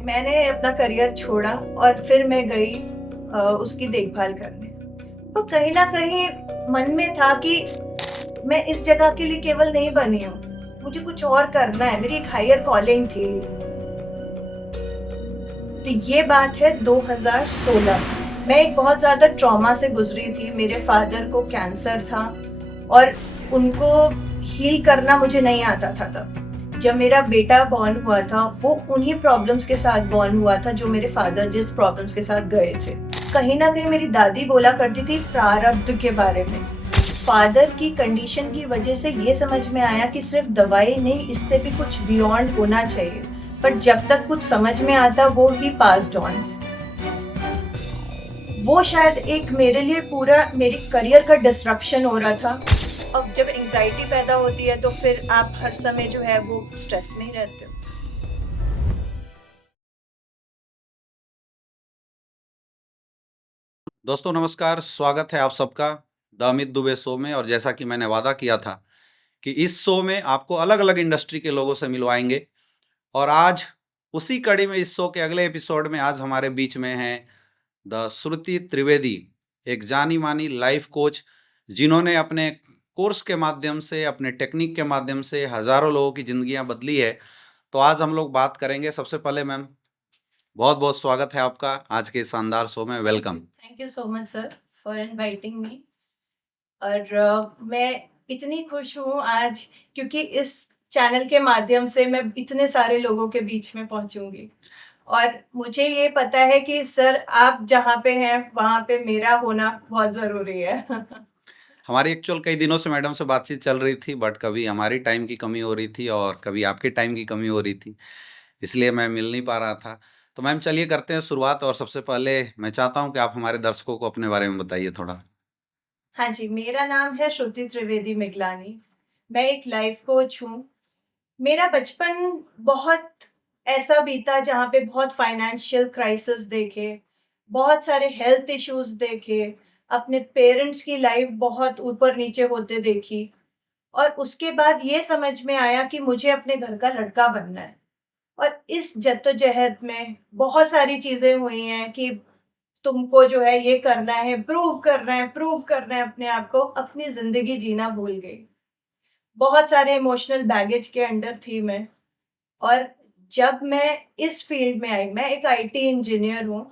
मैंने अपना करियर छोड़ा और फिर मैं गई उसकी देखभाल करने। तो कहीं न कहीं मन में था कि मैं इस जगह के लिए केवल नहीं बनी हूँ, मुझे कुछ और करना है, मेरी एक हायर कॉलिंग थी। तो ये बात है 2016 मैं एक बहुत ज़्यादा ट्रॉमा से गुज़री थी। मेरे फादर को कैंसर था और उनको हील करना मुझे नहीं आता था तब। जब मेरा बेटा बॉर्न हुआ था, वो उन्हीं प्रॉब्लम्स के साथ बॉर्न हुआ था जो मेरे फादर जिस प्रॉब्लम्स के साथ गए थे। कहीं न कहीं मेरी दादी बोला करती थी प्रारब्ध के बारे में। फादर की कंडीशन की वजह से ये समझ में आया कि सिर्फ दवाई नहीं, इससे भी कुछ बियॉन्ड होना चाहिए। पर जब तक कुछ समझ में आता वो ही पास्ड ऑन। वो शायद एक मेरे लिए पूरा मेरी करियर का डिसरप्शन हो रहा था। अब जब एंग्जायटी पैदा होती है तो फिर आप हर समय जो है वो स्ट्रेस में ही रहते हो। दोस्तों नमस्कार, स्वागत है आप सबका द अमित दुबे शो में। और जैसा कि मैंने वादा किया था कि इस शो में आपको अलग-अलग इंडस्ट्री के लोगों से मिलवाएंगे, और आज उसी कड़ी में इस शो के अगले एपिसोड में आज हमारे बीच में हैं द श्रुति त्रिवेदी, एक जानी-मानी लाइफ कोच, जिन्होंने अपने कोर्स के माध्यम से, अपने टेक्निक के माध्यम से हज़ारों लोगों की ज़िंदगियाँ बदली है। तो आज हम लोग बात करेंगे। सबसे पहले मैम, बहुत-बहुत स्वागत है आपका आज के इस शानदार शो में। Welcome. Thank you so much sir for inviting me. और मैं इतनी खुश हूँ आज क्योंकि इस चैनल के माध्यम से मैं इतने सारे लोगों के बीच में पहुँचूँगी। और मुझे ये पता है कि सर आप जहाँ पे हैं वहाँ पे मेरा होना बहुत ज़रूरी है। हमारी एक्चुअल कई दिनों से मैडम से बातचीत चल रही थी, बट कभी हमारी टाइम की कमी हो रही थी और कभी आपके टाइम की कमी हो रही थी, इसलिए मैं मिल नहीं पा रहा था। तो मैम चलिए करते हैं शुरुआत, और सबसे पहले मैं चाहता हूँ कि आप हमारे दर्शकों को अपने बारे में बताइए थोड़ा। हाँ जी, मेरा नाम है श्रुति त्रिवेदी मिगलानी। मैं एक लाइफ कोच हूँ। मेरा बचपन बहुत ऐसा बीता जहाँ पे बहुत फाइनेंशियल क्राइसिस देखे, बहुत सारे हेल्थ इश्यूज़ देखे, अपने पेरेंट्स की लाइफ बहुत ऊपर-नीचे होते देखी और उसके बाद ये समझ में आया कि मुझे अपने घर का लड़का बनना है। और इस जद्दोजहद में बहुत सारी चीज़ें हुई हैं कि तुमको जो है ये करना है, प्रूव करना है अपने आप को, अपनी ज़िंदगी जीना भूल गई। बहुत सारे इमोशनल बैगेज के अंडर थी मैं। और जब मैं इस फील्ड में आई, मैं एक आईटी इंजीनियर हूँ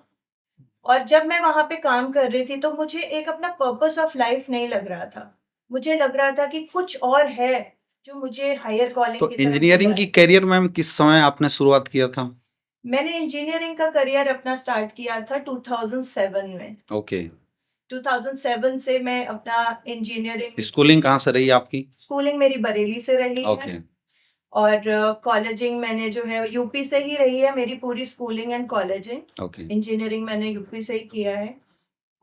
और जब मैं वहाँ पे काम कर रही थी तो मुझे एक अपना पर्पस ऑफ लाइफ नहीं लग रहा था। मुझे लग रहा था कि कुछ और है जो मुझे हायर कॉलिंग तो की तरफ इंजीनियरिंग की बुलाए। करियर मैम किस समय आपने शुरुआत किया था? मैंने इंजीनियरिंग का करियर अपना स्टार्ट किया था 2007 में। ओके। 2007 से मैं अपना इंजीनियरिंग स्कूलिंग कहाँ से रही आपकी? स्कूलिंग मेरी बरेली से रही है। ओके। और कॉलेजिंग मैंने जो है यूपी से ही रही है मेरी पूरी स्कूलिंग एंड कॉलेजिंग। ओके। इंजीनियरिंग मैंने यूपी से ही किया है।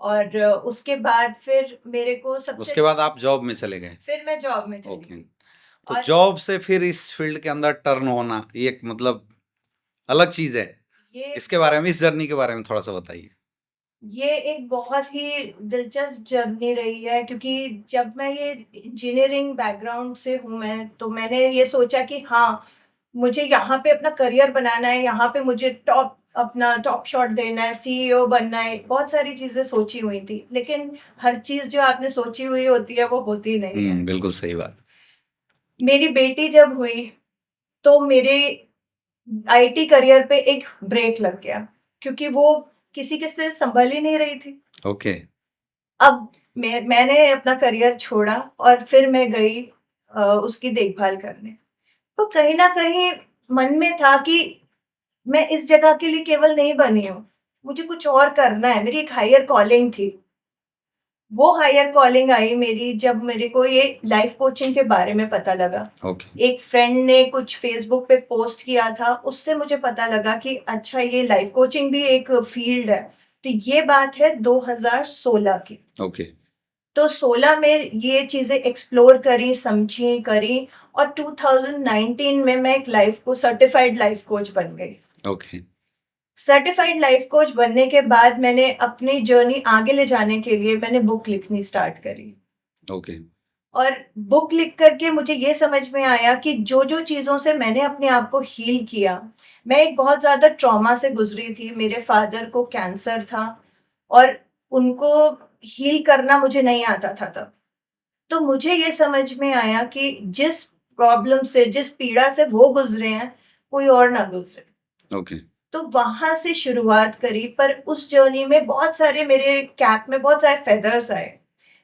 और उसके बाद फिर मेरे को सबसे उसके बाद आप जॉब में चले गए? फिर मैं जॉब में चली ओके। गई। तो और जॉब से फिर इस फील्ड के अंदर टर्न होना, ये एक मतलब अलग चीज़ है। ये इसके बारे में, इस जर्नी के बारे में थोड़ा-सा बताइए। ये एक बहुत ही दिलचस्प जर्नी रही है क्योंकि जब मैं ये इंजीनियरिंग बैकग्राउंड से हूँ मैं, तो मैंने ये सोचा कि हाँ, मुझे यहाँ पे अपना करियर बनाना है, यहाँ पे मुझे अपना टॉप शॉट देना है, सीईओ बनना है, बहुत सारी चीज़ें सोची हुई थी। लेकिन हर चीज़ जो आपने सोची हुई होती है, वो होती नहीं है। बिल्कुल सही बात। मेरी बेटी जब हुई, तो मेरे आईटी करियर पे एक ब्रेक लग गया क्योंकि वो किसी के से संभल ही नहीं रही थी। ओके। अब मैंने अपना करियर छोड़ा और फिर मैं गई उसकी देखभाल करने। तो कहीं न कहीं मन में था कि मैं इस जगह के लिए केवल नहीं बनी हूँ, मुझे कुछ और करना है, मेरी एक हायर कॉलिंग थी। वो हायर कॉलिंग आई मेरी जब मेरे को ये लाइफ कोचिंग के बारे में पता लगा। ओके। एक फ्रेंड ने कुछ फेसबुक पे पोस्ट किया था, उससे मुझे पता लगा कि अच्छा ये लाइफ कोचिंग भी एक फील्ड है। तो ये बात है 2016 की। ओके। तो 16 में ये चीज़ें एक्सप्लोर करी, समझी, करी और 2019 में मैं एक सर्टिफाइड लाइफ कोच बन गई। ओके। सर्टिफाइड लाइफ कोच बनने के बाद मैंने अपनी जर्नी आगे ले जाने के लिए मैंने बुक लिखनी स्टार्ट करी। ओके। और बुक लिख करके मुझे ये समझ में आया कि जो चीज़ों से मैंने अपने आप को हील किया, मैं एक बहुत ज़्यादा ट्रॉमा से गुज़री थी। मेरे फादर को कैंसर था और उनको हील करना मुझे नहीं आता था तब। तो मुझे ये समझ में आया कि जिस प्रॉब्लम से, जिस पीड़ा से वो गुज़रे हैं, कोई और ना गुज़रे। ओके, तो वहाँ से शुरुआत करी, पर उस जर्नी में बहुत सारे मेरे कैप में बहुत सारे फेदर्स आए।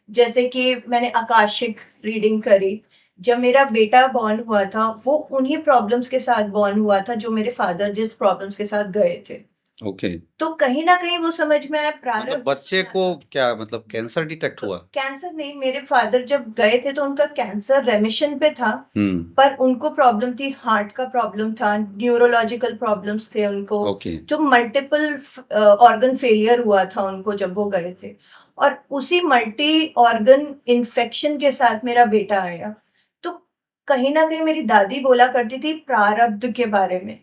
जैसे कि मैंने आकाशिक रीडिंग करी। जब मेरा बेटा बॉर्न हुआ था, वो उन्हीं प्रॉब्लम्स के साथ बॉर्न हुआ था जो मेरे फादर जिस प्रॉब्लम्स के साथ गए थे। ओके। तो कहीं न कहीं वो समझ में आया, मतलब प्रारब्ध बच्चे उसमें को आता। क्या मतलब कैंसर डिटेक्ट हुआ? कैंसर नहीं, मेरे फादर जब गए थे तो उनका कैंसर रेमिशन पे था, हुँ, पर उनको प्रॉब्लम थी, हार्ट का प्रॉब्लम था, न्यूरोलॉजिकल प्रॉब्लम्स थे उनको, ओके, जो मल्टीपल ऑर्गन फेलियर हुआ था उनको जब वो गए थे। और उसी मल्टी ऑर्गन इन्फेक्शन के साथ मेरा बेटा आया। तो कहीं न कहीं मेरी दादी बोला करती थी प्रारब्ध के बारे में।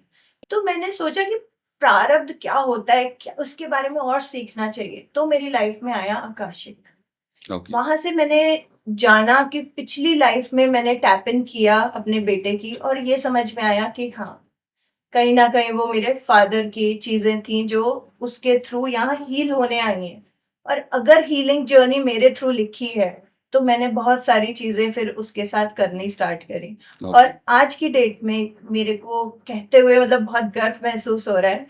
तो मैंने सोचा कि प्रारब्ध क्या होता है? क्या उसके बारे में और सीखना चाहिए। तो मेरी लाइफ में आया आकाशिक। ओके, वहाँ से मैंने जाना कि पिछली लाइफ में मैंने टैप इन किया अपने बेटे की, और ये समझ में आया कि हाँ, कहीं न कहीं वो मेरे फादर की चीज़ें थी जो उसके थ्रू यहाँ हील होने आई हैं। और अगर हीलिंग जर्नी मेरे थ्रू लिखी है, तो मैंने बहुत सारी चीज़ें फिर उसके साथ करनी स्टार्ट करी। ओके। और आज की डेट में मेरे को कहते हुए मतलब बहुत गर्व महसूस हो रहा है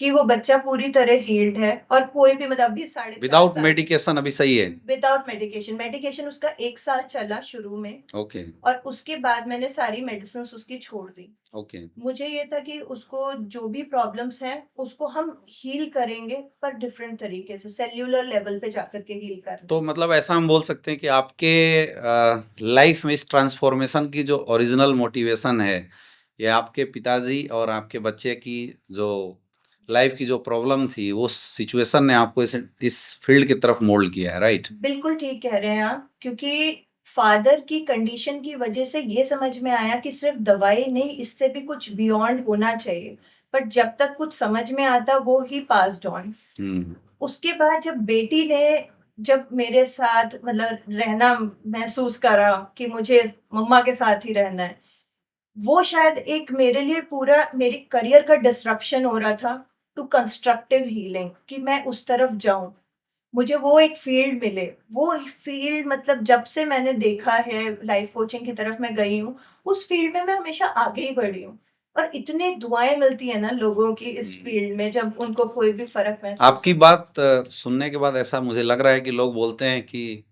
कि वो बच्चा पूरी तरह हील्ड है, और कोई भी मतलब अभी 4.5 विदाउट साल का। मेडिकेशन अभी सही है? विदाउट मेडिकेशन, मेडिकेशन उसका 1 साल चला शुरू में, ओके, और उसके बाद मैंने सारी मेडिसिन्स उसकी छोड़ दी। ओके। मुझे ये था कि उसको जो भी प्रॉब्लम्स हैं, उसको हम हील करेंगे, पर डिफरेंट तरीके से, सेल्युलर लेवल पे जाकर के हील करना तो है। मतलब ऐसा हम बोल सकते हैं कि आपके लाइफ में इस ट्रांसफॉर्मेशन की जो ओरिजिनल मोटिवेशन है, ये आपके पिताजी और आपके बच्चे की जो लाइफ की जो प्रॉब्लम थी, उस सिचुएशन ने आपको इस फील्ड की तरफ मोल्ड किया है, राइट? बिल्कुल ठीक कह रहे हैं आप, क्योंकि फादर की कंडीशन की वजह से ये समझ में आया कि सिर्फ दवाई नहीं, इससे भी कुछ बियॉन्ड होना चाहिए। बट जब तक कुछ समझ में आता, वो ही पास्ड ऑन। हुँ, उसके बाद जब बेटी ने, जब मेरे साथ मतलब रहना महसूस करा कि मुझे मम्मा के साथ ही रहना है, वो शायद एक मेरे लिए पूरा मेरे करियर का डिसरप्शन हो रहा था टू कंस्ट्रक्टिव हीलिंग, कि मैं उस तरफ जाऊँ। मुझे वो एक फ़ील्ड मिले, वो फ़ील्ड मतलब जब से मैंने देखा है लाइफ़ कोचिंग की तरफ मैं गई हूँ, उस फ़ील्ड में मैं हमेशा आगे ही बढ़ी हूँ। और इतनी दुआएँ मिलती हैं ना लोगों की इस हुँ। फ़ील्ड में, जब उनको कोई भी फ़र्क महसूस आपकी होता है। बात सुनने के बाद ऐसा मुझे लग रहा है कि लोग बोलते हैं कि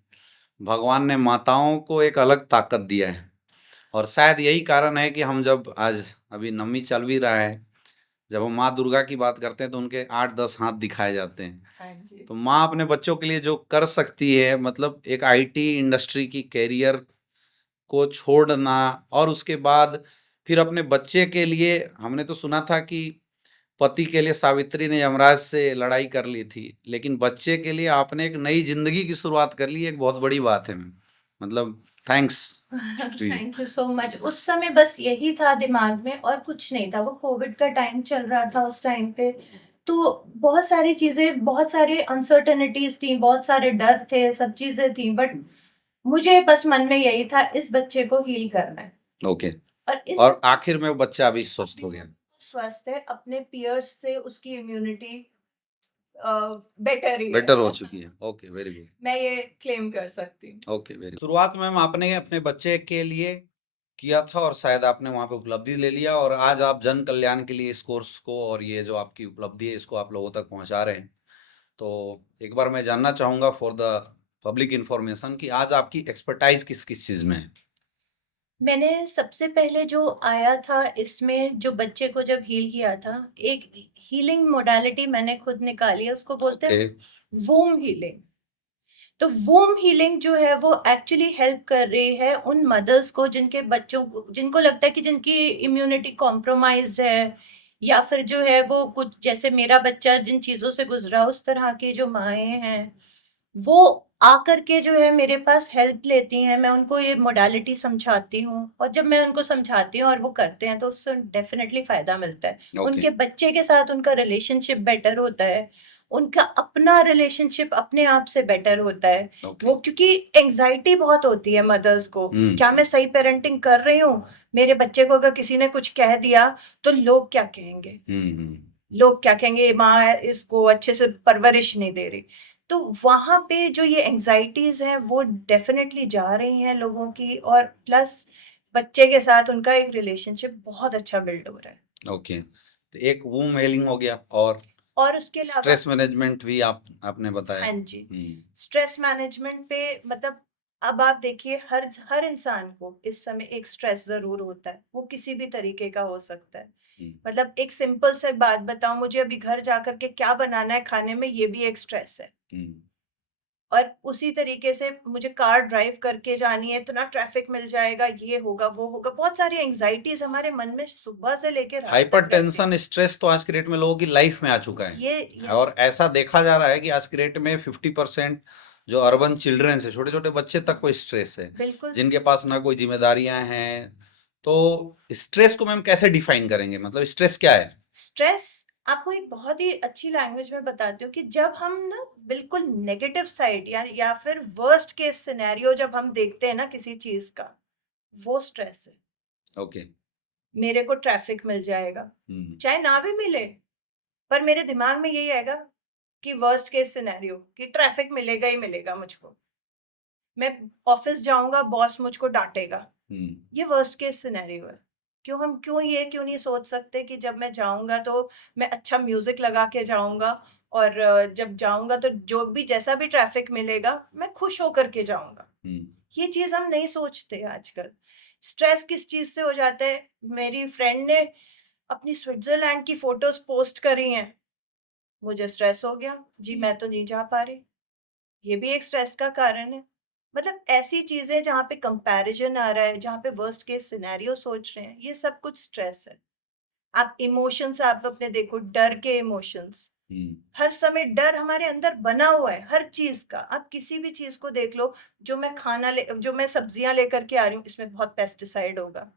भगवान ने माताओं को एक अलग ताकत दिया है और शायद यही कारण है कि हम जब आज अभी नवमी चल भी रहा है, जब हम माँ दुर्गा की बात करते हैं तो उनके 8-10 हाथ दिखाए जाते हैं। हाँ जी। तो माँ अपने बच्चों के लिए जो कर सकती है मतलब एक आईटी इंडस्ट्री की कैरियर को छोड़ना और उसके बाद फिर अपने बच्चे के लिए हमने तो सुना था कि पति के लिए सावित्री ने यमराज से लड़ाई कर ली थी, लेकिन बच्चे के लिए आपने एक नई ज़िंदगी की शुरुआत कर ली, एक बहुत बड़ी बात है। मतलब thanks to you. Thank you so much. उस समय बस यही था दिमाग में, और कुछ नहीं था। वो कोविड का टाइम चल रहा था उस टाइम पे। तो बहुत सारी चीज़ें, बहुत सारे अनसर्टेनिटीज़ थी, बहुत सारे डर थे, सब चीज़ें थी, बट मुझे बस मन में यही था, इस बच्चे को हील करना है। ओके और इस और बच्चे आखिर में वो बच्चा अभी स्वस्थ अभी हो वो गया। स्वस्थ है, अपने पीयर्स से उसकी इम्यूनिटी बेटर ही है। बेटर हो चुकी है। Okay, very good. मैं ये क्लेम कर सकती हूँ। ओके, वेरी शुरुआत में आपने अपने बच्चे के लिए किया था और शायद आपने वहाँ पे उपलब्धि ले लिया और आज आप जन कल्याण के लिए इस कोर्स को और ये जो आपकी उपलब्धि है इसको आप लोगों तक पहुँचा रहे हैं। तो एक बार मैं जानना चाहूँगा फॉर द पब्लिक इन्फॉर्मेशन कि आज आपकी एक्सपर्टाइज़ किस-किस चीज़ में है? मैंने सबसे पहले जो आया था इसमें, जो बच्चे को जब हील किया था, एक हीलिंग मोडालिटी मैंने खुद निकाली है, उसको बोलते ओके, हैं वोम हीलिंग। तो वोम हीलिंग जो है वो एक्चुअली हेल्प कर रही है उन मदर्स को जिनके बच्चों को, जिनको लगता है कि जिनकी इम्यूनिटी कॉम्प्रोमाइज्ड है, या फिर जो है वो कुछ जैसे मेरा बच्चा जिन चीज़ों से गुजरा, उस तरह की जो माएँ हैं, वो आकर के जो है मेरे पास हेल्प लेती हैं। मैं उनको ये मोडालिटी समझाती हूँ, और जब मैं उनको समझाती हूँ और वो करते हैं, तो उससे डेफ़िनेटली फ़ायदा मिलता है। ओके, उनके बच्चे के साथ उनका रिलेशनशिप बेटर होता है, उनका अपना रिलेशनशिप अपने आप से बेटर होता है। ओके। वो क्योंकि एंजाइटी बहुत होती है मदर्स को, क्या मैं हम्म। सही पेरेंटिंग कर रही हूँ, मेरे बच्चे को अगर किसी ने कुछ कह दिया तो लोग क्या कहेंगे, हम्म। लोग क्या कहेंगे, माँ इसको अच्छे से परवरिश नहीं दे रही। तो वहां पे जो ये एंजाइटीज हैं वो डेफिनेटली जा रही हैं लोगों की, और प्लस बच्चे के साथ उनका एक रिलेशनशिप बहुत अच्छा बिल्ड हो रहा है। ओके, तो एक वूम हेलिंग हो गया, और उसके अलावा स्ट्रेस मैनेजमेंट भी आपने बताया। हाँ जी, स्ट्रेस मैनेजमेंट पे मतलब अब आप देखिए हर हर इंसान को इस समय एक स्ट्रेस जरूर होता है, वो किसी भी तरीके का हो सकता है। हम्म। मतलब एक सिंपल से बात बताऊं, मुझे अभी घर जाकर के क्या बनाना है खाने में, ये भी एक स्ट्रेस है। हम्म। और उसी तरीके से मुझे कार ड्राइव करके जानी है, इतना ट्रैफिक मिल जाएगा, ये होगा वो होगा, बहुत सारी एंजाइटीज हमारे मन में सुबह से लेकर रात हाइपर तक रहती हैं। टेंशन स्ट्रेस तो आज की डेट में लोगों की लाइफ में आ चुका है। ये यस, और ऐसा देखा जा रहा है कि आज की डेट में 50% जो अर्बन चिल्ड्रंस है, छोटे छोटे बच्चे तक को स्ट्रेस है, बिल्कुल। जिनके पास ना कोई जिम्मेदारियां हैं। तो स्ट्रेस को मैम कैसे डिफाइन करेंगे, मतलब स्ट्रेस क्या है? स्ट्रेस आपको एक बहुत ही अच्छी लैंग्वेज में बताती हूँ कि जब हम ना बिल्कुल नेगेटिव साइड या फिर वर्स्ट केस सिनेरियो जब हम देखते हैं ना किसी चीज का, वो स्ट्रेस है। ओके। मेरे को ट्रैफिक मिल जाएगा, हम्म। चाहे ना भी मिले, पर मेरे दिमाग में यही आएगा कि वर्स्ट केस सिनेरियो कि ट्रैफिक मिलेगा ही मिलेगा मुझको, मैं ऑफिस जाऊंगा बॉस मुझको डांटेगा, हम्म। ये वर्स्ट केस सिनेरियो है। क्यों नहीं सोच सकते कि जब मैं जाऊंगा तो मैं अच्छा म्यूजिक लगा के जाऊंगा, और जब जाऊंगा तो जो भी जैसा भी ट्रैफिक मिलेगा मैं खुश होकर के जाऊंगा। हम्म। ये चीज हम नहीं सोचते आजकल। स्ट्रेस किस चीज से हो जाता है, मेरी फ्रेंड ने अपनी स्विट्जरलैंड की फोटोज पोस्ट करी हैं, मुझे स्ट्रेस हो गया जी, मैं तो नहीं जा पा रही, ये भी एक स्ट्रेस का कारण है। मतलब ऐसी चीजें जहाँ पे कंपैरिजन आ रहा है, जहाँ पे वर्स्ट केस सिनेरियो सोच रहे हैं, ये सब कुछ स्ट्रेस है। आप इमोशंस आप अपने देखो, डर के इमोशंस, हम्म। हर समय डर हमारे अंदर बना हुआ है हर चीज का। आप किसी भी चीज को देख लो, जो मैं सब्जियां लेकर के आ रही हूँ इसमें बहुत पेस्टिसाइड होगा,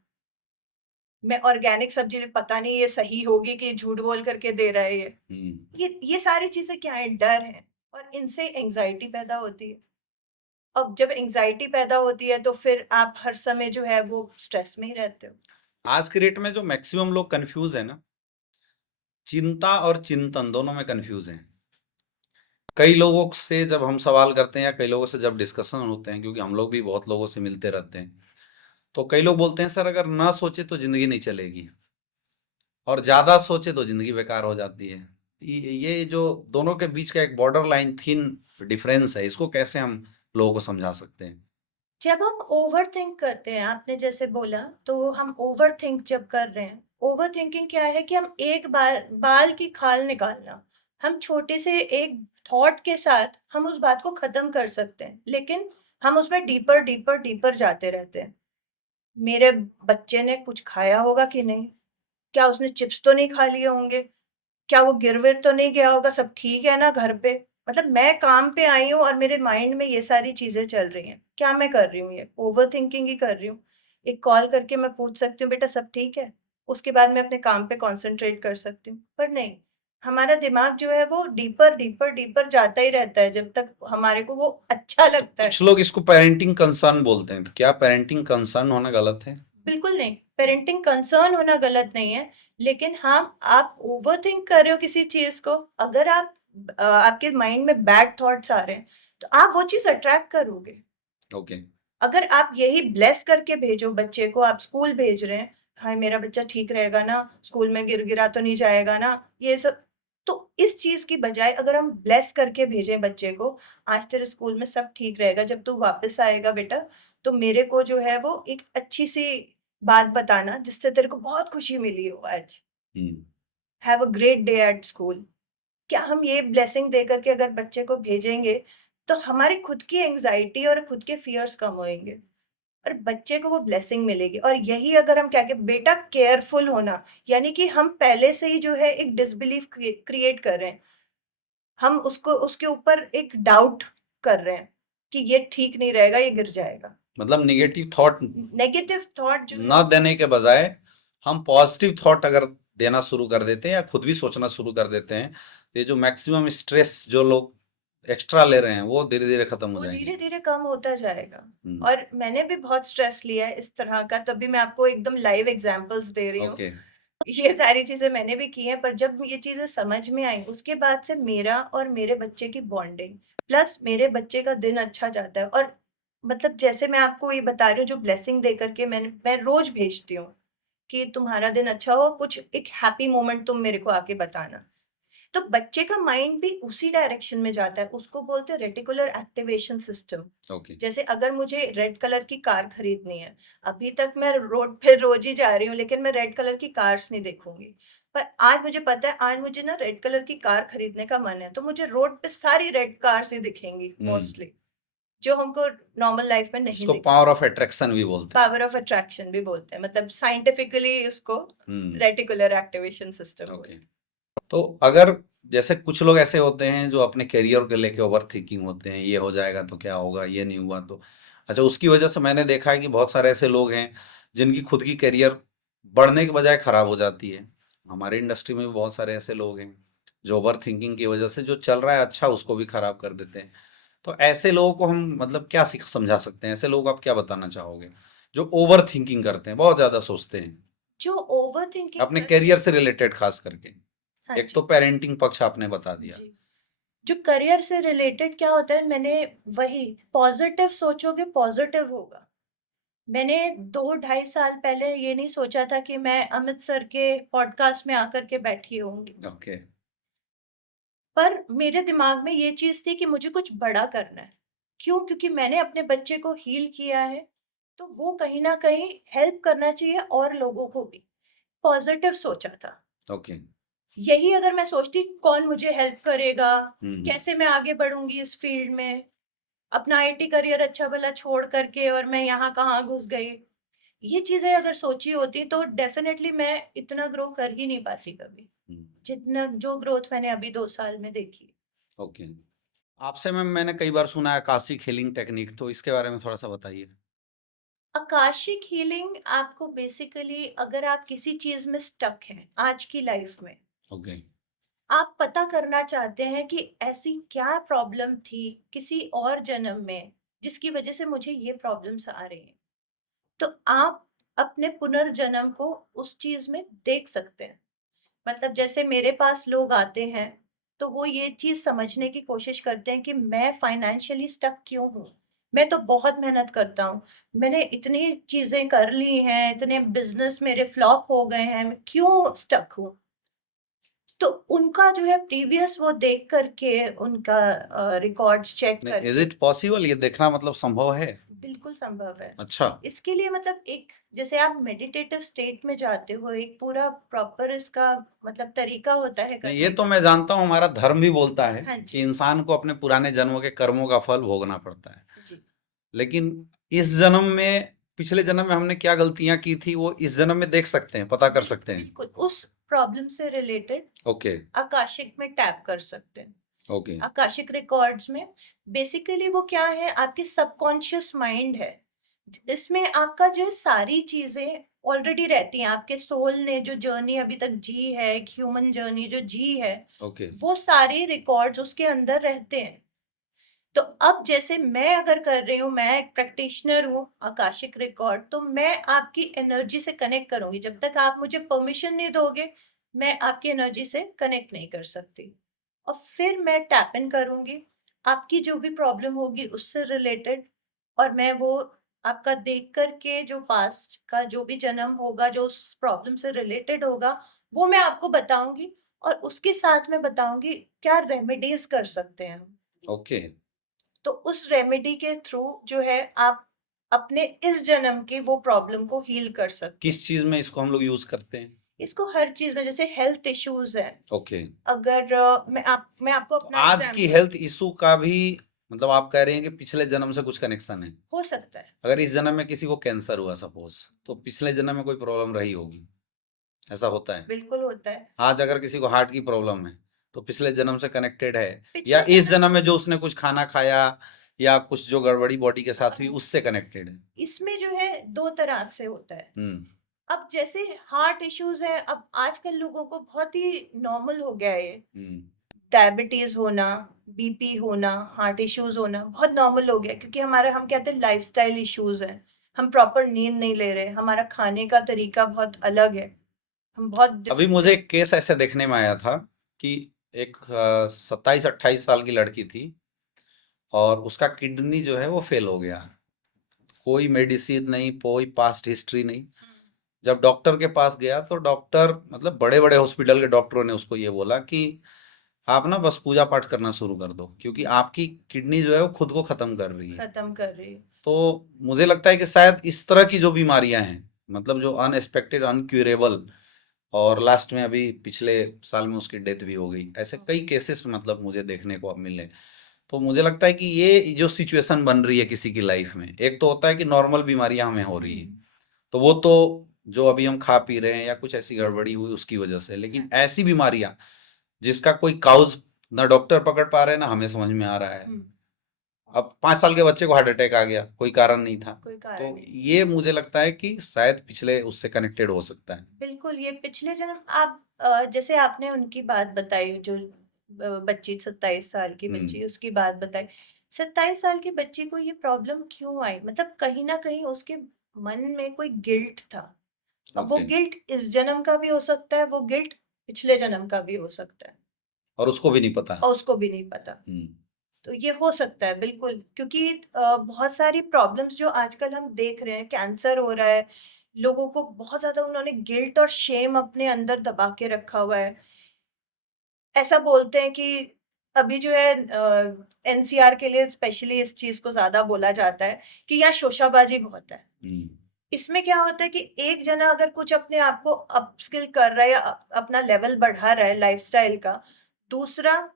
मैं ऑर्गेनिक सब्जी पता नहीं ये सही होगी कि झूठ बोल करके दे रहा है ये। हम्म। ये सारी चीजें क्या है, डर है, और इनसे एंजाइटी पैदा होती है। अब जब एंजाइटी पैदा होती है तो फिर आप हर समय जो है वो स्ट्रेस में ही रहते हो। आज के डेट में जो मैक्सिमम लोग कंफ्यूज है ना, चिंता और चिंतन दोनों में कंफ्यूज हैं। कई लोगों से जब हम सवाल करते हैं या कई लोगों से जब डिस्कशन होते हैं, क्योंकि हम लोग भी बहुत लोगों से मिलते रहते हैं, तो कई लोग बोलते हैं सर अगर ना सोचे तो जिंदगी नहीं चलेगी, और ज्यादा सोचे तो जिंदगी बेकार हो जाती है। ये जो दोनों के बीच का एक बॉर्डर लाइन थीन डिफरेंस है, इसको कैसे हम लोगों को समझा सकते हैं? जब हम ओवर थिंक करते हैं, आपने जैसे बोला, तो हम ओवर थिंक जब कर रहे हैं, ओवर थिंकिंग क्या है कि हम एक बाल की खाल निकालना, हम छोटे से एक थॉट के साथ हम उस बात को खत्म कर सकते हैं, लेकिन हम उसमें डीपर डीपर डीपर जाते रहते हैं। मेरे बच्चे ने कुछ खाया होगा कि नहीं, क्या उसने चिप्स तो नहीं खा लिए होंगे, क्या वो गिर विर तो नहीं गया होगा, सब ठीक है ना घर पे। मतलब मैं काम पे आई हूँ और मेरे माइंड में ये सारी चीजें चल रही हैं, क्या मैं कर रही हूँ, ये ओवर थिंकिंग ही कर रही हूँ। एक कॉल करके मैं पूछ सकती हूँ बेटा सब ठीक है, उसके बाद मैं अपने काम पे कंसंट्रेट कर सकती हूँ, पर नहीं, हमारा दिमाग जो है वो डीपर डीपर डीपर जाता ही रहता है जब तक हमारे को वो अच्छा तो लगता कुछ है। लोग इसको पेरेंटिंग कंसर्न बोलते हैं, तो क्या पेरेंटिंग कंसर्न होना गलत है? बिल्कुल नहीं, पेरेंटिंग कंसर्न होना गलत नहीं है, लेकिन हाँ, आप ओवर थिंक कर रहे हो किसी चीज को, अगर आप आपके माइंड में बैड थॉट्स आ रहे हैं तो आप वो चीज अट्रैक्ट करोगे। ओके। अगर आप यही ब्लेस करके भेजो बच्चे को, आप स्कूल भेज रहे हैं, हाय मेरा बच्चा ठीक रहेगा ना, स्कूल में गिर गिरा तो नहीं जाएगा ना, ये सब, तो इस चीज की बजाय अगर हम ब्लेस करके भेजें बच्चे को, आज तेरे स्कूल में सब ठीक रहेगा, जब तू वापस आएगा बेटा तो मेरे को जो है वो एक अच्छी सी बात बताना जिससे तेरे को बहुत खुशी मिली हो आज, hmm. Have a great day at school. क्या हम ये ब्लेसिंग दे करके अगर बच्चे को भेजेंगे तो हमारी खुद की एंजाइटी और खुद के फियर्स कम होंगे, और बच्चे को वो ब्लेसिंग मिलेगी। और यही अगर हम क्या कहते बेटा केयरफुल होना, यानी कि हम पहले से ही जो है एक डिसबिलीफ क्रिएट कर रहे हैं, हम उसको उसके ऊपर एक डाउट कर रहे हैं कि ये ठीक नहीं रहेगा, ये गिर जाएगा। मतलब निगेटिव थॉट नेगेटिव थॉट जो है, ना देने के बजाय हम पॉजिटिव थॉट अगर देना शुरू कर देते हैं या खुद भी सोचना शुरू कर देते हैं, ये जो मैक्सिमम स्ट्रेस जो लोग एक्स्ट्रा ले रहे हैं वो धीरे धीरे खत्म हो वो जाएंगे। धीरे धीरे कम होता जाएगा। हम्म, और मैंने भी बहुत स्ट्रेस लिया है इस तरह का, तभी मैं आपको एकदम लाइव एग्जांपल्स दे रही हूँ। ओके। ये सारी चीजें मैंने भी की हैं, पर जब ये चीजें समझ में आई उसके बाद से मेरा और मेरे बच्चे की बॉन्डिंग, प्लस मेरे बच्चे का दिन अच्छा जाता है। और मतलब जैसे मैं आपको ये बता रही हूँ, जो ब्लेसिंग दे करके मैं रोज भेजती हूँ कि तुम्हारा दिन अच्छा हो, कुछ एक हैप्पी मोमेंट तुम मेरे को आके बताना। तो बच्चे का माइंड भी उसी डायरेक्शन में जाता है। उसको बोलते हैं रेटिकुलर एक्टिवेशन सिस्टम। ओके। जैसे अगर मुझे रेड कलर की कार खरीदनी है, अभी तक मैं रोड पे रोज ही जा रही हूँ, लेकिन मैं रेड कलर की कार्स नहीं देखूंगी। पर आज मुझे पता है, आज मुझे ना रेड कलर की कार खरीदने का मन है, तो मुझे रोड पे सारी रेड कार्स ही दिखेंगी मोस्टली, जो हमको नॉर्मल लाइफ में नहीं इसको दिखती। पावर ऑफ अट्रैक्शन भी बोलते हैं। पावर ऑफ अट्रैक्शन भी बोलते हैं, मतलब साइंटिफिकली उसको रेटिकुलर एक्टिवेशन सिस्टम ओके। बोलते हैं। तो अगर जैसे कुछ लोग ऐसे होते हैं जो अपने करियर को लेके ओवर थिंकिंग होते हैं, ये हो जाएगा तो क्या होगा, ये नहीं हुआ तो। अच्छा, उसकी वजह से मैंने देखा है कि बहुत सारे ऐसे लोग हैं जिनकी खुद की करियर बढ़ने के बजाय खराब हो जाती है। हमारी इंडस्ट्री में भी बहुत सारे ऐसे लोग हैं जो ओवर थिंकिंग की वजह से जो चल रहा है अच्छा उसको भी खराब कर देते हैं। तो ऐसे लोगों को हम मतलब क्या समझा सकते हैं, ऐसे लोग आप क्या बताना चाहोगे जो ओवर थिंकिंग करते हैं, बहुत ज्यादा सोचते हैं जो ओवर थिंकिंग अपने करते करियर हैं, से रिलेटेड खास करके। हाँ एक तो जी, पेरेंटिंग पक्ष आपने बता दिया। जी। जो करियर से रिलेटेड क्या होता है, मैंने वही, पॉजिटिव सोचोगे पॉजिटिव होगा। मैंने 2 ढाई साल पहले ये नहीं सोचा था कि मैं अमित सर के पॉडकास्ट में आकर के बैठी होंगी। ओके। पर मेरे दिमाग में ये चीज थी कि मुझे कुछ बड़ा करना है। क्यों? क्योंकि मैंने अपने बच्चे को हील किया है, तो वो कहीं ना कहीं हेल्प करना चाहिए और लोगों को भी। पॉजिटिव सोचा था। ओके। यही अगर मैं सोचती कौन मुझे हेल्प करेगा, हम्म। कैसे मैं आगे बढ़ूंगी इस फील्ड में, अपना आईटी करियर अच्छा भला छोड़ करके और मैं यहाँ कहाँ घुस गई, ये चीजें अगर सोची होती तो डेफिनेटली मैं इतना ग्रो कर ही नहीं पाती कभी, हम्म, जितना जो ग्रोथ मैंने अभी 2 साल में देखी। ओके। आपसे मैंने कई बार सुना है आकाशिक हीलिंग टेक्निक, तो इसके बारे में थोड़ा सा बताइए। आकाशिक हीलिंग आपको बेसिकली, अगर आप किसी चीज में स्टक हैं आज की लाइफ में, ओके। आप पता करना चाहते हैं कि ऐसी क्या प्रॉब्लम थी किसी और जन्म में जिसकी वजह से मुझे ये प्रॉब्लम्स आ रही हैं, तो आप अपने पुनर्जन्म को उस चीज में देख सकते हैं। मतलब जैसे मेरे पास लोग आते हैं, तो वो ये चीज समझने की कोशिश करते हैं कि मैं फाइनेंशियली स्टक क्यों हूँ। मैं तो बहुत मेहनत करता हूँ, मैंने इतनी चीजें कर ली हैं, इतने बिजनेस मेरे फ्लॉप हो गए हैं, मैं क्यों स्टक हूँ। तो उनका जो है प्रीवियस वो देख करके, उनका रिकॉर्ड्स चेक नहीं, इज करके। इट पॉसिबल, ये देखना मतलब संभव है? बिल्कुल संभव है। अच्छा। इसके लिए मतलब एक, जैसे आप मेडिटेटिव स्टेट में जाते हो, एक पूरा प्रॉपर इसका मतलब तरीका होता है नहीं, ये करने तो का। मैं जानता हूँ, हमारा धर्म भी बोलता है हाँ कि जी, इंसान को अपने पुराने जन्मों के कर्मों का फल भोगना पड़ता है। जी। लेकिन इस जन्म में, पिछले जन्म में हमने क्या गलतियां की थी वो इस जन्म में देख सकते हैं, पता कर सकते हैं। बिल्कुल उस प्रॉब्लम से रिलेटेड ओके। आकाशिक में टैप कर सकते हैं। ओके। आकाशिक रिकॉर्ड्स में बेसिकली वो क्या है, आपकी सबकॉन्शियस माइंड है। इसमें आपका जो है सारी चीजें ऑलरेडी रहती हैं, आपके सोल ने जो जर्नी अभी तक जी है, एक ह्यूमन जर्नी जो जी है, ओके। वो सारे रिकॉर्ड्स उसके अंदर रहते हैं। तो अब जैसे मैं अगर कर रही हूँ, मैं एक प्रैक्टिशनर हूँ आकाशिक रिकॉर्ड, तो मैं आपकी एनर्जी से कनेक्ट करूंगी। जब तक आप मुझे परमिशन नहीं दोगे, मैं आपकी एनर्जी से कनेक्ट नहीं कर सकती। और फिर मैं टैप इन करूंगी आपकी जो भी प्रॉब्लम होगी उससे रिलेटेड, और मैं वो आपका देख करके जो पास्ट का जो भी जन्म होगा जो उस प्रॉब्लम से रिलेटेड होगा, वो मैं आपको बताऊंगी। और उसके साथ में बताऊंगी क्या रेमेडीज कर सकते हैं हम। ओके। तो उस रेमेडी के थ्रू जो है आप अपने इस जन्म की वो प्रॉब्लम को हील कर सकते हैं। किस चीज में इसको हम लोग यूज करते हैं? इसको हर चीज में, जैसे हेल्थ इश्यूज है, ओके। अगर मैं आपको तो अपना आज की एग्जांपल, हेल्थ इशू का भी मतलब आप कह रहे हैं कि पिछले जन्म से कुछ कनेक्शन है? हो सकता है। अगर इस जन्म में किसी को कैंसर हुआ सपोज, तो पिछले जन्म में कोई प्रॉब्लम रही होगी, ऐसा होता है? बिल्कुल होता है। आज अगर किसी को हार्ट की प्रॉब्लम है तो पिछले जन्म से कनेक्टेड है, या पिछले इस जन्म जन्म में जो उसने कुछ खाना खाया या कुछ जो गड़बड़ी बॉडी के साथ हुई अ, उससे कनेक्टेड है? इसमें जो है 2 तरह से होता है। हम्म। अब जैसे हार्ट इश्यूज है, अब आजकल लोगों को बहुत ही नॉर्मल हो गया है ये। डायबिटीज होना, बीपी होना, हार्ट इश्यूज होना बहुत नॉर्मल हो गया है, क्योंकि हमारा, हम कहते हैं, लाइफस्टाइल इश्यूज हैं। हम प्रॉपर नींद नहीं ले रहे, हमारा खाने का तरीका बहुत अलग है, हम बहुत अभी मुझे एक केस ऐसे देखने में आया था कि एक 27-28 साल की लड़की थी और उसका किडनी जो है वो फेल हो गया। कोई मेडिसिन नहीं, कोई पास्ट हिस्ट्री नहीं। जब डॉक्टर के पास गया तो डॉक्टर, मतलब बड़े बड़े हॉस्पिटल के डॉक्टरों ने उसको ये बोला कि आप ना बस पूजा पाठ करना शुरू कर दो, क्योंकि आपकी किडनी जो है वो खुद को खत्म कर रही है। खत्म कर रही है। तो मुझे लगता है कि शायद इस तरह की जो बीमारियां हैं, मतलब जो अनएक्सपेक्टेड, अनक्यूरेबल, और लास्ट में अभी पिछले साल में उसकी डेथ भी हो गई, ऐसे कई केसेस मतलब मुझे देखने को अब मिले। तो मुझे लगता है कि ये जो सिचुएशन बन रही है किसी की लाइफ में, एक तो होता है कि नॉर्मल बीमारियां हमें हो रही है, तो वो तो जो अभी हम खा पी रहे हैं या कुछ ऐसी गड़बड़ी हुई उसकी वजह से, लेकिन ऐसी बीमारियां जिसका कोई काउज ना डॉक्टर पकड़ पा रहे हैं ना हमें समझ में आ रहा है। अब 5 साल के बच्चे को हार्ट अटैक आ गया, कोई कारण नहीं था। कोई कारण तो नहीं। ये मुझे लगता है कि शायद पिछले उससे कनेक्टेड हो सकता है। बिल्कुल, ये पिछले जन्म, आप जैसे आपने उनकी बात बताई, जो बच्ची 27 साल की बच्ची, उसकी बात बताई। 27 साल की बच्ची को ये प्रॉब्लम क्यों आई? मतलब कहीं ना कहीं उसके मन में कोई गिल्ट था। अब वो ओके। गिल्ट इस जन्म का भी हो सकता है, वो गिल्ट पिछले जन्म का भी हो सकता है, और उसको भी नहीं पता। और उसको भी नहीं पता। हम्म। तो ये हो सकता है बिल्कुल, क्योंकि बहुत सारी प्रॉब्लम्स जो आजकल हम देख रहे हैं, कैंसर हो रहा है, लोगों को बहुत ज्यादा उन्होंने गिल्ट और शेम अपने अंदर दबा के रखा हुआ है। ऐसा बोलते हैं कि अभी जो है एनसीआर के लिए स्पेशली इस चीज को ज्यादा बोला जाता है कि यहाँ शोशाबाजी बहुत है। इसमें क्या होता है कि एक जना अगर कुछ अपने आप को अपस्किल कर रहा है या अपना लेवल बढ़ा रहा है लाइफस्टाइल का, दूसरा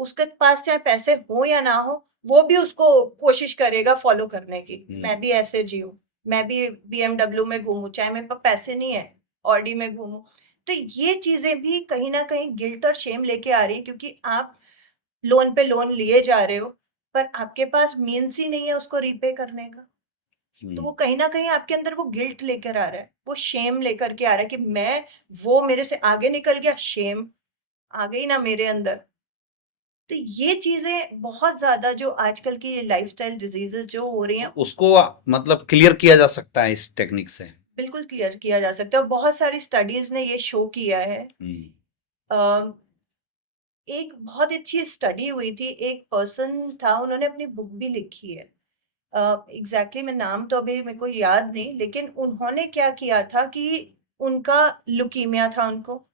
उसके पास चाहे पैसे हो या ना हो, वो भी उसको कोशिश करेगा फॉलो करने की। मैं भी ऐसे जीऊं, मैं भी बीएमडब्ल्यू में घूमूं, चाहे मेरे पास पैसे नहीं है, ऑडी में घूमूं। तो ये चीजें भी कहीं ना कहीं गिल्ट और शेम लेके आ रही है, क्योंकि आप लोन पे लोन लिए जा रहे हो, पर आपके पास मीन्स ही नहीं है उसको रीपे करने का। तो वो कहीं ना कहीं आपके अंदर वो गिल्ट लेकर आ रहा है, वो शेम लेकर के आ रहा है कि मैं, वो मेरे से आगे निकल गया, शेम आ गई ना मेरे अंदर। तो ये चीजें बहुत ज्यादा, जो आजकल की लाइफस्टाइल डिजीजेस जो हो रही हैं, उसको मतलब क्लियर किया जा सकता है इस टेक्निक से। बिल्कुल क्लियर किया जा सकता है, और बहुत सारी स्टडीज ने ये शो किया है। एक बहुत अच्छी स्टडी हुई थी, एक पर्सन था, उन्होंने अपनी बुक भी लिखी है। एग्जैक्टली मैं नाम तो अभी मेरे को याद नहीं, लेकिन उन्होंने क्या किया था कि उनका लुकीमिया था उनको,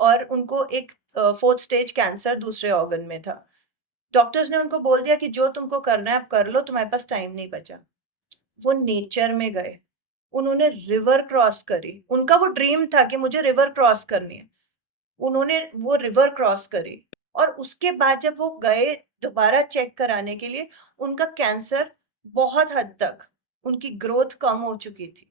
और उनको एक 4th स्टेज कैंसर दूसरे ऑर्गन में था। डॉक्टर्स ने उनको बोल दिया कि जो तुमको करना है आप कर लो, तुम्हारे पास टाइम नहीं बचा। वो नेचर में गए, उन्होंने रिवर क्रॉस करी, उनका वो ड्रीम था कि मुझे रिवर क्रॉस करनी है। उन्होंने वो रिवर क्रॉस करी, और उसके बाद जब वो गए दोबारा चेक कराने के लिए, उनका कैंसर बहुत हद तक, उनकी ग्रोथ कम हो चुकी थी।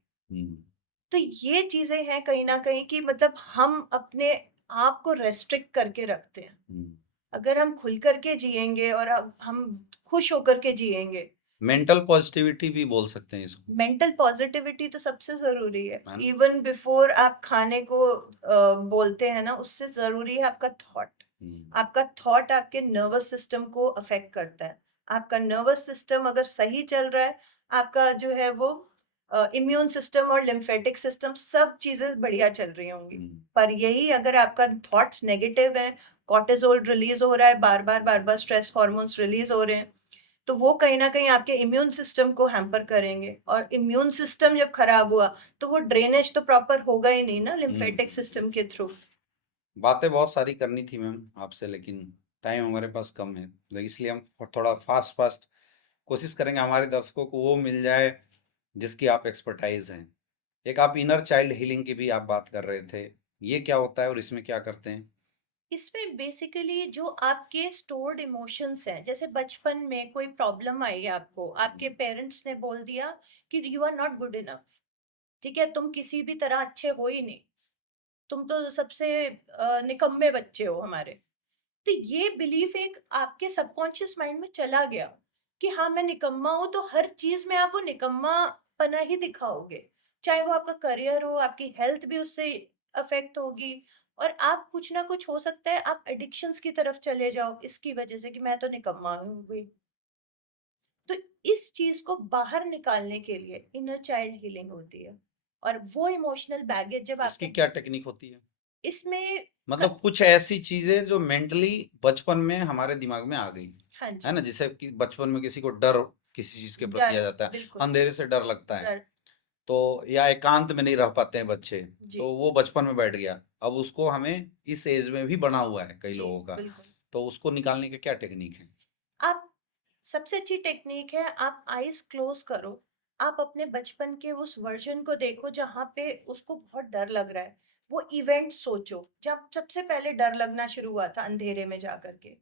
तो ये चीजें हैं कहीं ना कहीं कि मतलब हम अपने आप को रेस्ट्रिक्ट करके रखते हैं। अगर हम खुल करके जिएंगे और हम खुश होकर के जिएंगे। मेंटल पॉजिटिविटी भी बोल सकते हैं इसको, मेंटल पॉजिटिविटी तो सबसे जरूरी है, है ना? इवन बिफोर आप खाने को बोलते हैं ना, उससे जरूरी है आपका थॉट। आपका थॉट आपके नर्वस सिस्टम को अफेक्ट करता है। आपका नर्वस सिस्टम अगर सही चल रहा है, आपका जो है वो इम्यून सिस्टम और लिम्फेटिक सिस्टम, सब चीजें बढ़िया चल रही होंगी। पर यही अगर आपका थॉट्स नेगेटिव है, कॉर्टिसोल रिलीज हो रहा है, बार बार स्ट्रेस हार्मोन्स रिलीज हो रहे हैं, तो वो कहीं ना कहीं आपके इम्यून सिस्टम को हैम्पर करेंगे, और इम्यून सिस्टम जब खराब हुआ तो वो ड्रेनेज तो प्रॉपर होगा ही नहीं ना लिम्फेटिक सिस्टम के थ्रू। बातें बहुत सारी करनी थी मैम आपसे, लेकिन टाइम हमारे पास कम है, तो इसलिए हम थोड़ा फास्ट फास्ट कोशिश करेंगे हमारे दर्शकों को वो मिल जाए जिसकी आप एक्सपर्टाइज हैं। एक आप इनर चाइल्ड हीलिंग की भी आप बात कर रहे थे, ये क्या होता है और इसमें क्या करते हैं? इसमें बेसिकली जो आपके स्टोर्ड इमोशंस हैं, जैसे बचपन में कोई प्रॉब्लम आई है आपको, आपके पेरेंट्स ने बोल दिया कि you are not good enough, ठीक है, तुम किसी भी तरह अच्छे हो ही नहीं, तुम तो सबसे निकम्मे बच्चे हो हमारे। तो ये बिलीफ एक आपके सबकॉन्शियस माइंड में चला गया कि हाँ मैं निकम्मा हूं, तो हर चीज में आप वो निकम्मा पना ही दिखाओगे। चाहे वो आपका करियर हो, आपकी हेल्थ भी उससे अफेक्ट होगी, और आप कुछ ना कुछ हो सकता है आप एडिक्शंस की तरफ चले जाओ इसकी वजह से कि मैं तो निकम्मा हूँ भाई। तो इस चीज को बाहर निकालने के लिए इनर चाइल्ड हीलिंग होती है, और वो इमोशनल बैगेज जब इसकी आपके क्या टेक्निक होती है? इसमें मतलब कुछ ऐसी चीजें जो मेंटली बचपन में हमारे दिमाग में आ गई, हाँ है जी। ना? जैसे कि बचपन में किसी को डर किसी चीज के प्रति डर, आ जाता है, बिल्कुल। अंधेरे से डर लगता है, डर। तो या एकांत में नहीं रह पाते हैं बच्चे, जी। तो वो बचपन में बैठ गया। अब उसको हमें इस एज में भी बना हुआ है कई जी, लोगों का, बिल्कुल। तो उसको निकालने की क्या टेक्निक है? आप सबसे अच्छी टेक्निक है, आप आईज क्लोज करो। आप अपने बचपन के उस वर्जन को देखो जहाँ पे उसको बहुत डर लग रहा है। वो इवेंट सोचो जब सबसे पहले डर लगना शुरू हुआ था अंधेरे में जा करके।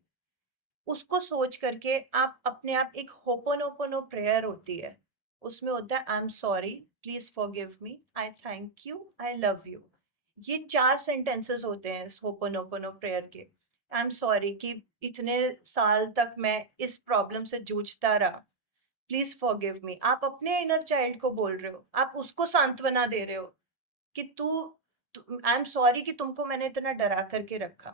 उसको सोच करके आप अपने आप एक होपोनोपोनो प्रेयर होती है, उसमें होता है I am sorry, please forgive me, I thank you, I love you. ये 4 सेंटेंसेस होते हैं इस होपोनोपोनो प्रेयर के। आई एम सॉरी कि इतने साल तक मैं इस प्रॉब्लम से जूझता रहा, प्लीज फॉरगिव मी। आप अपने इनर चाइल्ड को बोल रहे हो, आप उसको सांत्वना दे रहे हो कि तू, आई एम सॉरी कि तुमको मैंने इतना डरा करके रखा,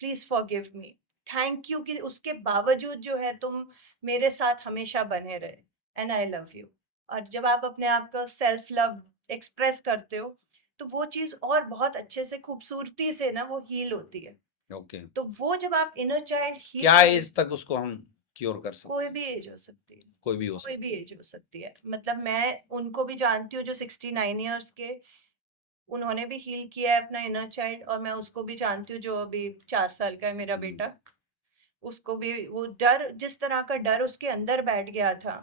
please forgive me. Thank you कि उसके बावजूद जो है तुम मेरे साथ हमेशा बने रहे, एंड आई लव यू। और जब आप अपने आप का सेल्फ लव एक्सप्रेस करते हो, तो वो चीज और बहुत अच्छे से खूबसूरती से ना वो हील होती है। ओके। तो वो जब आप इनर चाइल्ड हील क्या कर, एज तक उसको हम क्योर कर कोई सकते हैं? भी एज हो सकती है। कोई भी हो कोई सकता भी एज हो सकती है, मतलब मैं उनको भी जानती हूँ जो 69 ईयर्स के, उन्होंने भी हील किया है अपना इनर चाइल्ड, और मैं उसको भी जानती हूँ जो अभी 4 साल का है मेरा है। बेटा। उसको भी वो डर, जिस तरह का डर उसके अंदर बैठ गया था,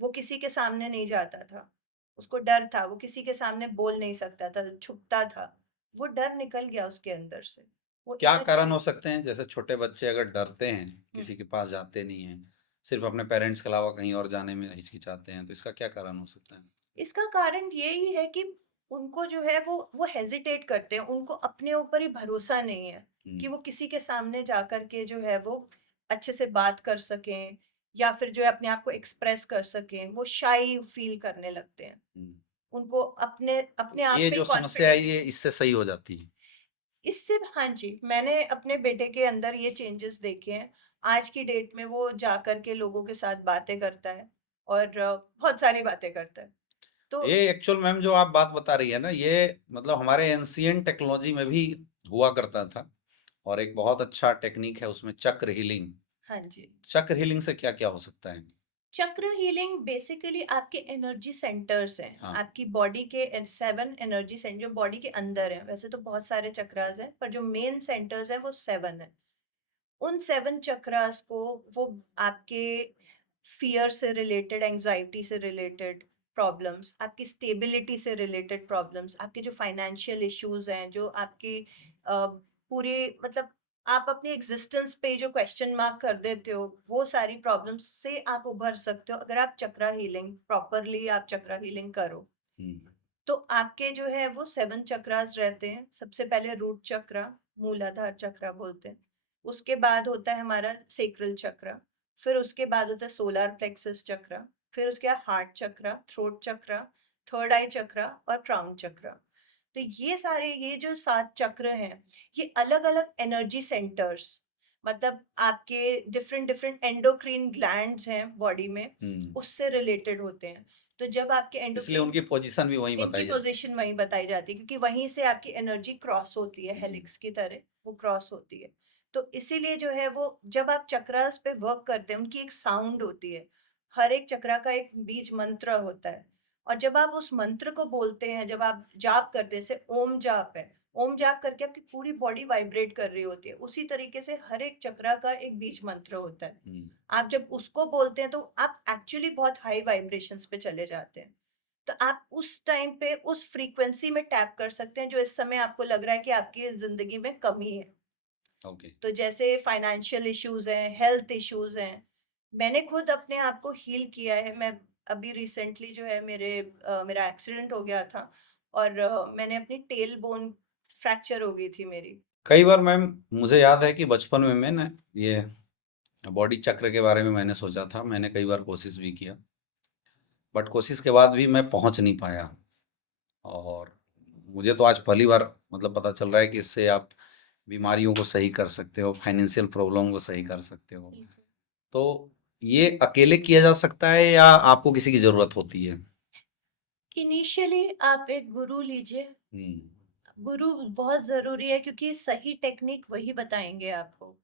वो किसी के सामने नहीं जाता था। उसको डर था, वो किसी के सामने बोल नहीं सकता था, छुपता था। वो डर निकल गया उसके अंदर से, वो क्या इनर कारण हो चाइल्ड। सकते हैं? जैसे छोटे बच्चे अगर डरते हैं, किसी के पास जाते नहीं हैं, सिर्फ अपने पेरेंट्स के अलावा कहीं और जाने में हिचकिचाते हैं, तो इसका क्या कारण हो सकता है? इसका कारण यही है कि उनको जो है वो हेजिटेट करते हैं, उनको अपने ऊपर ही भरोसा नहीं है हम्म। कि वो किसी के सामने जाकर के जो है वो अच्छे से बात कर सकें, या फिर जो है अपने आप को एक्सप्रेस कर सकें। वो शाई फील करने लगते हैं, हम्म। उनको अपने तो अपने आप ये पे जो समस्या है कॉन्फिडेंस। ये इससे सही हो जाती है? इससे हाँ जी, मैंने अपने बेटे के अंदर ये चेंजेस देखे हैं। आज की डेट में वो जा कर के लोगों के साथ बातें करता है, और बहुत सारी बातें करता है। तो ये एक्चुअल मैम जो आप बात बता रही है ना, ये मतलब हमारे एंशियंट टेक्नोलॉजी में भी हुआ करता था, और एक बहुत अच्छा टेक्निक है उसमें, चक्र हीलिंग। हाँ जी। चक्र हीलिंग से क्या क्या हो सकता है? चक्र हीलिंग बेसिकली आपके एनर्जी सेंटर्स हैं, हाँ। आपकी बॉडी के 7 एनर्जी सेंटर जो बॉडी के अंदर हैं। वैसे तो बहुत सारे चक्रास हैं, पर जो मेन सेंटर्स हैं वो 7 है। उन 7 चक्रास को वो आपके फियर से रिलेटेड, एंजाइटी से रिलेटेड प्रॉब्लम्स, आपकी स्टेबिलिटी से रिलेटेड प्रॉब्लम्स, आपके जो फाइनेंशियल इश्यूज हैं, जो आपकी पूरी मतलब आप अपनी एग्जिस्टेंस पे जो क्वेश्चन मार्क कर देते हो, वो सारी प्रॉब्लम्स से आप उभर सकते हो अगर आप चक्रा हीलिंग प्रॉपरली आप चक्रा हीलिंग करो। हम्म। तो आपके जो है वो 7 चक्रास रहते हैं। सबसे पहले रूट चक्रा, मूलाधार चक्रा बोलते हैं। उसके बाद होता है हमारा सेक्रल चक्रा। फिर उसके बाद होता है सोलर प्लेक्सस चक्रा। फिर उसके बाद हार्ट चक्रा, थ्रोट चक्रा, थर्ड आई चक्रा और क्राउन चक्रा। तो ये सारे, ये जो 7 चक्र हैं, ये अलग अलग एनर्जी सेंटर्स, मतलब आपके डिफरेंट डिफरेंट एंडोक्रीन ग्लैंड्स हैं बॉडी में, हम्म। उससे रिलेटेड होते हैं। तो जब आपके इसलिए एंडोक्रीन, उनकी पोजीशन भी वहीं इनकी बताई जाती है। पोजीशन वहीं बताई जाती है, क्योंकि वहीं से आपकी एनर्जी क्रॉस होती है, हम्म। हेलिक्स की तरह वो क्रॉस होती है। तो इसीलिए जो है वो जब आप चक्रास पे वर्क करते हैं, उनकी एक साउंड होती है। हर एक चक्रा का एक बीज मंत्र होता है, और जब आप उस मंत्र को बोलते हैं, जब आप जाप करते हैं, जैसे ओम जाप है, ओम जाप करके आपकी पूरी बॉडी वाइब्रेट कर रही होती है, उसी तरीके से हर एक चक्रा का एक बीज मंत्र होता है। हम्म। आप जब उसको बोलते हैं तो आप एक्चुअली बहुत हाई वाइब्रेशंस पे चले जाते हैं। तो आप उस टाइम पे उस फ्रीक्वेंसी में टैप कर सकते हैं जो इस समय आपको लग रहा है कि आपकी जिंदगी में कमी है। ओके। तो जैसे फाइनेंशियल इश्यूज हैं, हेल्थ इश्यूज हैं, मैंने खुद अपने आप को हील किया है। मैं अभी रिसेंटली जो है मेरा एक्सीडेंट हो गया था, और मैंने अपनी टेल बोन फ्रैक्चर हो गई थी मेरी। कई बार मैम मुझे याद है कि बचपन में मैं ना ये बॉडी चक्र के बारे में मैंने सोचा था, मैंने कई बार कोशिश भी किया, बट कोशिश के बाद भी मैं पहुंच नहीं पाया। और मुझे तो आज पहली बार मतलब पता चल रहा है कि इससे आप बीमारियों को सही कर सकते हो, फाइनेंशियल प्रॉब्लम को सही कर सकते हो। तो ये अकेले किया जा सकता है या आपको किसी की ज़रूरत होती है? इनिशियली आप एक गुरु लीजिए। हुँ, गुरु बहुत ज़रूरी है क्योंकि सही टेक्निक वही बताएँगे आपको।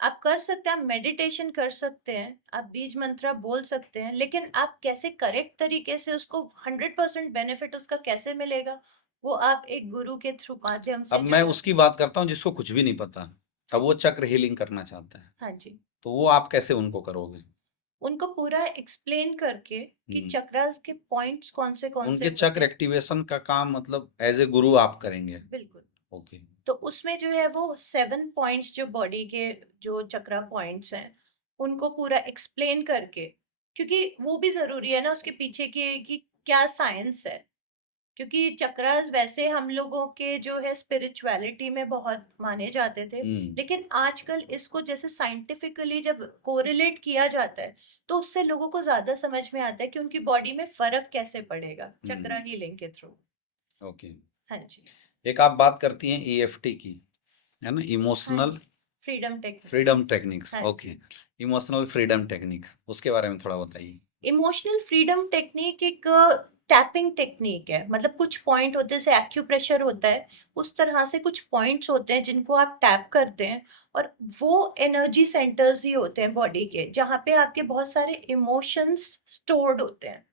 आप कर सकते हैं, आप मेडिटेशन कर सकते हैं, आप बीज मंत्र बोल सकते हैं, लेकिन आप कैसे करेक्ट तरीके से उसको 100% बेनिफिट उसका कैसे मिलेगा, वो आप एक गुरु के थ्रू माध्यम अब से मैं जान। उसकी बात करता हूँ जिसको कुछ भी नहीं पता। अब वो चक्र हीलिंग करना चाहता है, हाँ जी। तो वो आप कैसे उनको करोगे? उनको पूरा एक्सप्लेन करके कि हुँ, चक्रास के पॉइंट्स कौन से उनके होते चक्र हैं। एक्टिवेशन का काम मतलब एज़ ए गुरु आप करेंगे। बिल्कुल। ओके। तो उसमें जो है वो 7 पॉइंट्स जो बॉडी के जो चक्रा पॉइंट्स हैं, उनको पूरा एक्सप्लेन करके, क्योंकि वो भी ज़रूरी है ना उसके पीछे की कि क्या साइंस है। क्योंकि चक्रास वैसे हम लोगों के जो है स्पिरिचुअलिटी में बहुत माने जाते थे, हुँ, लेकिन आजकल इसको जैसे साइंटिफिकली जब कोरिलेट किया जाता है, तो उससे लोगों को ज़्यादा समझ में आता है कि उनकी बॉडी में फ़र्क कैसे पड़ेगा चक्रा हुँ, हीलिंग के थ्रू। ओके। हाँ जी। एक आप बात करती हैं ईएफटी की, है ना? हाँ इमोशनल जी। Freedom technique. फ्रीडम टेक्निक्स, हाँ ओके। जी। इमोशनल फ्रीडम टेक्निक, उसके बारे में थोड़ा बताइए? इमोशनल फ्रीडम टेक्निक एक टैपिंग टेक्निक है। मतलब कुछ पॉइंट होते हैं, जैसे एक्यूप्रेशर होता है, उस तरह से कुछ पॉइंट्स होते हैं जिनको आप टैप करते हैं, और वो एनर्जी सेंटर्स ही होते हैं बॉडी के, जहाँ पे आपके बहुत सारे इमोशंस स्टोर्ड होते हैं।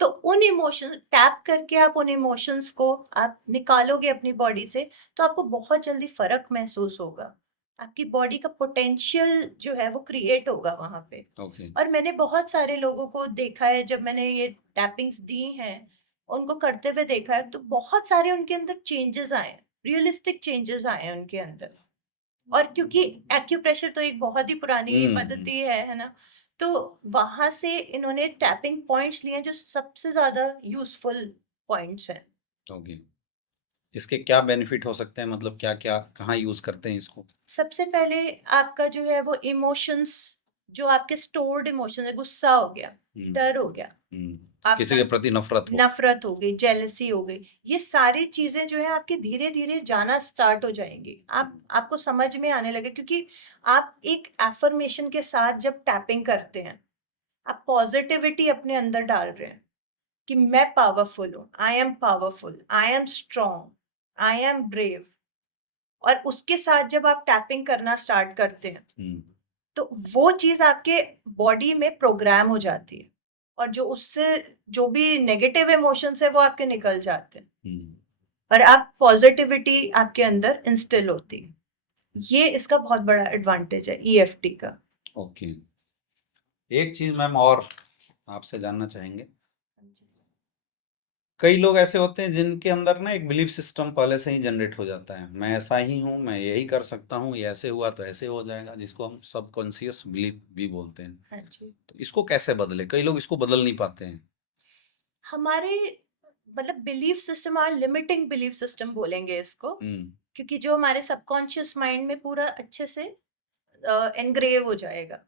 तो उन इमोशन टैप करके आप उन इमोशंस को आप निकालोगे अपनी बॉडी से, तो आपको बहुत जल्दी फर्क महसूस होगा। आपकी बॉडी का पोटेंशियल जो है वो क्रिएट होगा वहां पे। ओके। और मैंने बहुत सारे लोगों को देखा है, जब मैंने ये टैपिंग्स दी हैं, उनको करते हुए देखा है, तो बहुत सारे उनके अंदर चेंजेस आए हैं, रियलिस्टिक चेंजेस आए हैं उनके अंदर। और क्योंकि एक्यूप्रेशर तो एक बहुत ही पुरानी हुँ, हुँ, पद्धति है ना? तो वहाँ से इन्होंने टैपिंग पॉइंट्स लिए हैं जो सबसे ज़्यादा यूज़फुल पॉइंट्स हैं। ओके। इसके क्या बेनिफिट हो सकते हैं मतलब क्या-क्या कहाँ यूज़ करते हैं इसको? सबसे पहले आपका जो है वो इमोशंस, जो आपके स्टोर्ड इमोशंस है, गुस्सा हो गया, हुँ, डर हो गया, हुँ। किसी आपका के प्रति नफ़रत हो। नफ़रत हो गई, जेलसी हो गई, ये सारी चीज़ें जो है आपकी धीरे-धीरे जाना स्टार्ट हो जाएँगी। आपको समझ में आने लगे, क्योंकि आप एक अफ़र्मेशन के साथ जब टैपिंग करते हैं, आप पॉज़िटिविटी अपने अंदर डाल रहे हैं कि मैं पावरफुल हूँ, powerful, I am strong, I am brave. और उसके साथ जब आप टैपिंग करना स्टार्ट करते हैं, हुँ, तो वो चीज़ आपके बॉडी में प्रोग्राम हो जाती है, और जो उससे जो भी नेगेटिव इमोशंस है वो आपके निकल जाते हैं, हुँ, और आप पॉजिटिविटी आपके अंदर इंस्टिल होती है। ये इसका बहुत बड़ा एडवांटेज है ईएफटी का। ओके। एक चीज़ मैम और आपसे जानना चाहेंगे, कई लोग ऐसे होते हैं जिनके अंदर ना एक बिलीफ सिस्टम पहले से ही जनरेट हो जाता है। मैं ऐसा ही हूँ, मैं यही कर सकता हूँ, ये ऐसे हुआ तो ऐसे हो जाएगा, जिसको हम सबकॉन्शियस बिलीफ भी बोलते हैं। हाँ जी। तो इसको कैसे बदलें? कई लोग इसको बदल नहीं पाते हैं। हमारे मतलब बिलीफ सिस्टम और लिमिटिंग बिलीफ सिस्टम बोलेंगे इसको, हुँ, क्योंकि जो हमारे सबकॉन्शियस माइंड में पूरा अच्छे से एनग्रेव हो जाएगा।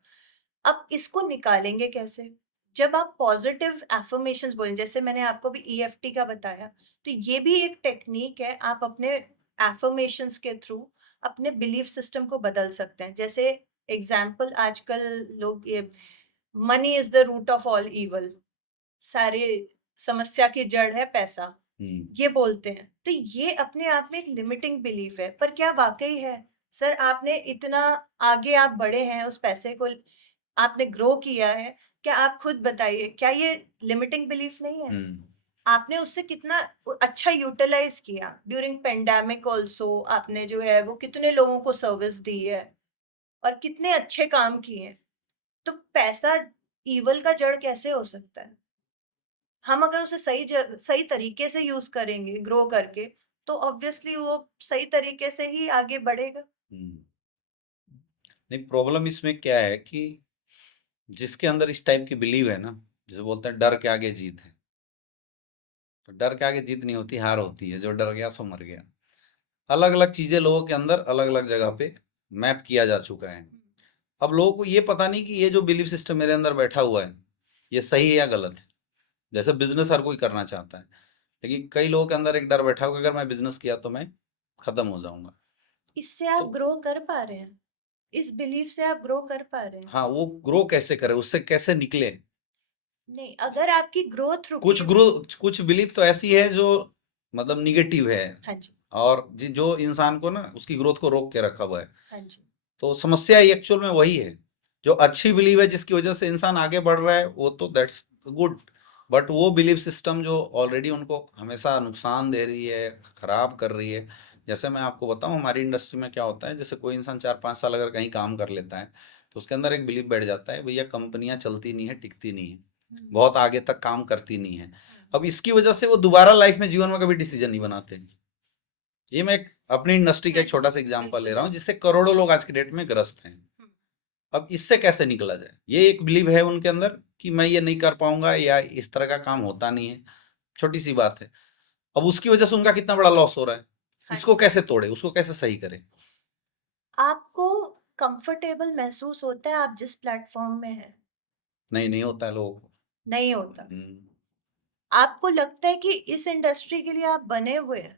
अब इसको निकालेंगे कैसे? जब आप पॉजिटिव अफ़र्मेशंस बोलें, जैसे मैंने आपको भी ईएफटी का बताया, तो ये भी एक टेक्नीक है, आप अपने अफ़र्मेशंस के थ्रू अपने बिलीफ सिस्टम को बदल सकते हैं। जैसे एग्ज़ाम्पल, आजकल लोग ये money is the root of all evil, सारी समस्या की जड़ है पैसा, हुँ, ये बोलते हैं। तो ये अपने आप में एक लिमिटिंग बिलीफ है, पर क्या वाक़ई है? सर, आपने इतना आगे आप बढ़े हैं, उस पैसे को आपने ग्रो किया है, क्या आप खुद बताइए, क्या ये लिमिटिंग बिलीफ नहीं है? हुँ, आपने उससे कितना अच्छा यूटिलाइज़ किया, ड्यूरिंग पैंडेमिक ऑल्सो आपने जो है वो कितने लोगों को सर्विस दी है, और कितने अच्छे काम किए हैं। तो पैसा ईविल का जड़ कैसे हो सकता है? हम अगर उसे सही तरीके से यूज़ करेंगे ग्रो करके, तो ऑब्वियसली वो सही तरीके से ही आगे बढ़ेगा। हुँ। नहीं, प्रॉब्लम इसमें क्या है कि जिसके अंदर इस टाइप की बिलीव है ना, जैसे बोलते हैं डर के आगे जीत है। तो डर के आगे जीत नहीं होती, हार होती है। जो डर गया सो मर गया। अलग-अलग चीज़ें लोगों के अंदर अलग-अलग जगह पे मैप किया जा चुका है। अब लोगों को ये पता नहीं कि ये जो बिलीफ सिस्टम मेरे अंदर बैठा हुआ है, ये सही है या गलत है। जैसे बिज़नेस हर कोई करना चाहता है, लेकिन कई लोगों के अंदर एक डर बैठा होगा, अगर मैं बिजनेस किया तो मैं खत्म हो जाऊंगा। इससे आप तो ग्रो कर पा रहे हैं, इस बिलीफ से आप ग्रो कर पा रहे हैं। हाँ, वो ग्रो कैसे करे, उससे कैसे निकले? नहीं, अगर आपकी ग्रोथ रुकी कुछ ग्रो हुई। कुछ बिलीफ तो ऐसी है जो मतलब निगेटिव है, हाँ जी। और जो इंसान को ना उसकी ग्रोथ को रोक के रखा हुआ है। हाँ जी। तो समस्या एक्चुअल में वही है। जो अच्छी बिलीव है जिसकी वजह से इंसान आगे बढ़ रहा है, वो तो दैट्स गुड। बट वो बिलीफ सिस्टम जो ऑलरेडी उनको हमेशा नुकसान दे रही है, खराब कर रही है। जैसे मैं आपको बताऊं, हमारी इंडस्ट्री में क्या होता है, जैसे कोई इंसान 4-5 साल अगर कहीं काम कर लेता है, तो उसके अंदर एक बिलीफ बैठ जाता है, भैया कंपनियां चलती नहीं है, टिकती नहीं है, बहुत आगे तक काम करती नहीं है। अब इसकी वजह से वो दोबारा लाइफ में, जीवन में कभी डिसीजन नहीं बनाते। ये मैं एक अपनी इंडस्ट्री का एक छोटा सा एग्जांपल ले रहा हूँ, जिससे करोड़ों लोग आज की डेट में ग्रस्त हैं। अब इससे कैसे निकला जाए? ये एक बिलीव है उनके अंदर कि मैं ये नहीं कर पाऊंगा, या इस तरह का काम होता नहीं है, छोटी सी बात है। अब उसकी वजह से उनका कितना बड़ा लॉस हो रहा है। हाँ इसको जी। कैसे तोड़े, उसको कैसे सही करे? आपको कंफर्टेबल महसूस होता है आप जिस प्लेटफॉर्म में हैं? नहीं, नहीं होता है लोगों को। नहीं होता। हम्म, आपको लगता है कि इस इंडस्ट्री के लिए आप बने हुए हैं?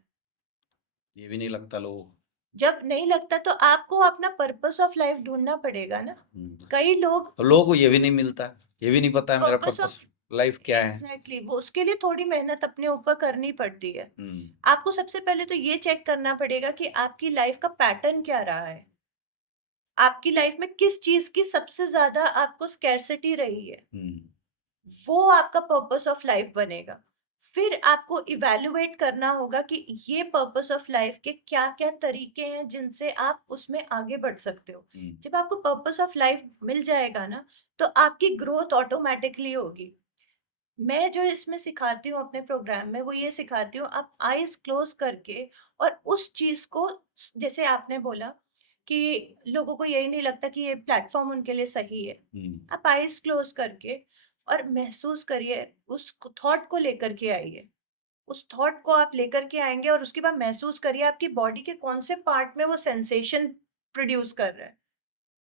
ये भी नहीं लगता लोगों को। जब नहीं लगता तो आपको अपना पर्पस ऑफ लाइफ ढूंढना पड़ेगा ना। हम्म, कई लोग और लोगों को ये भी नहीं मिलता है, ये भी नहीं पता है मेरा पर्पस ऑफ, पर्पस लाइफ क्या है। एग्जैक्टली वो उसके लिए थोड़ी मेहनत अपने ऊपर करनी पड़ती है। हम्म, आपको सबसे पहले तो ये चेक करना पड़ेगा कि आपकी लाइफ का पैटर्न क्या रहा है। आपकी लाइफ में किस चीज की सबसे ज्यादा आपको स्कैर्सिटी रही है, हम्म, वो आपका पर्पस ऑफ लाइफ बनेगा। फिर आपको इवैल्यूएट करना होगा कि ये पर्पस ऑफ लाइफ के क्या क्या तरीके हैं जिनसे आप उसमें आगे बढ़ सकते हो। हम्म, जब आपको पर्पस ऑफ लाइफ मिल जाएगा ना, तो आपकी ग्रोथ ऑटोमेटिकली होगी। मैं जो इसमें सिखाती हूँ अपने प्रोग्राम में, वो ये सिखाती हूँ, आप आईज क्लोज करके और उस चीज को, जैसे आपने बोला कि लोगों को यही नहीं लगता कि ये प्लेटफॉर्म उनके लिए सही है। हम्म, आप आईज क्लोज करके और महसूस करिए, उस थॉट को लेकर के आइए। उस थॉट को आप लेकर के आएंगे और उसके बाद महसूस करिए आपकी बॉडी के कौन से पार्ट में वो सेंसेशन प्रोड्यूस कर रहा है।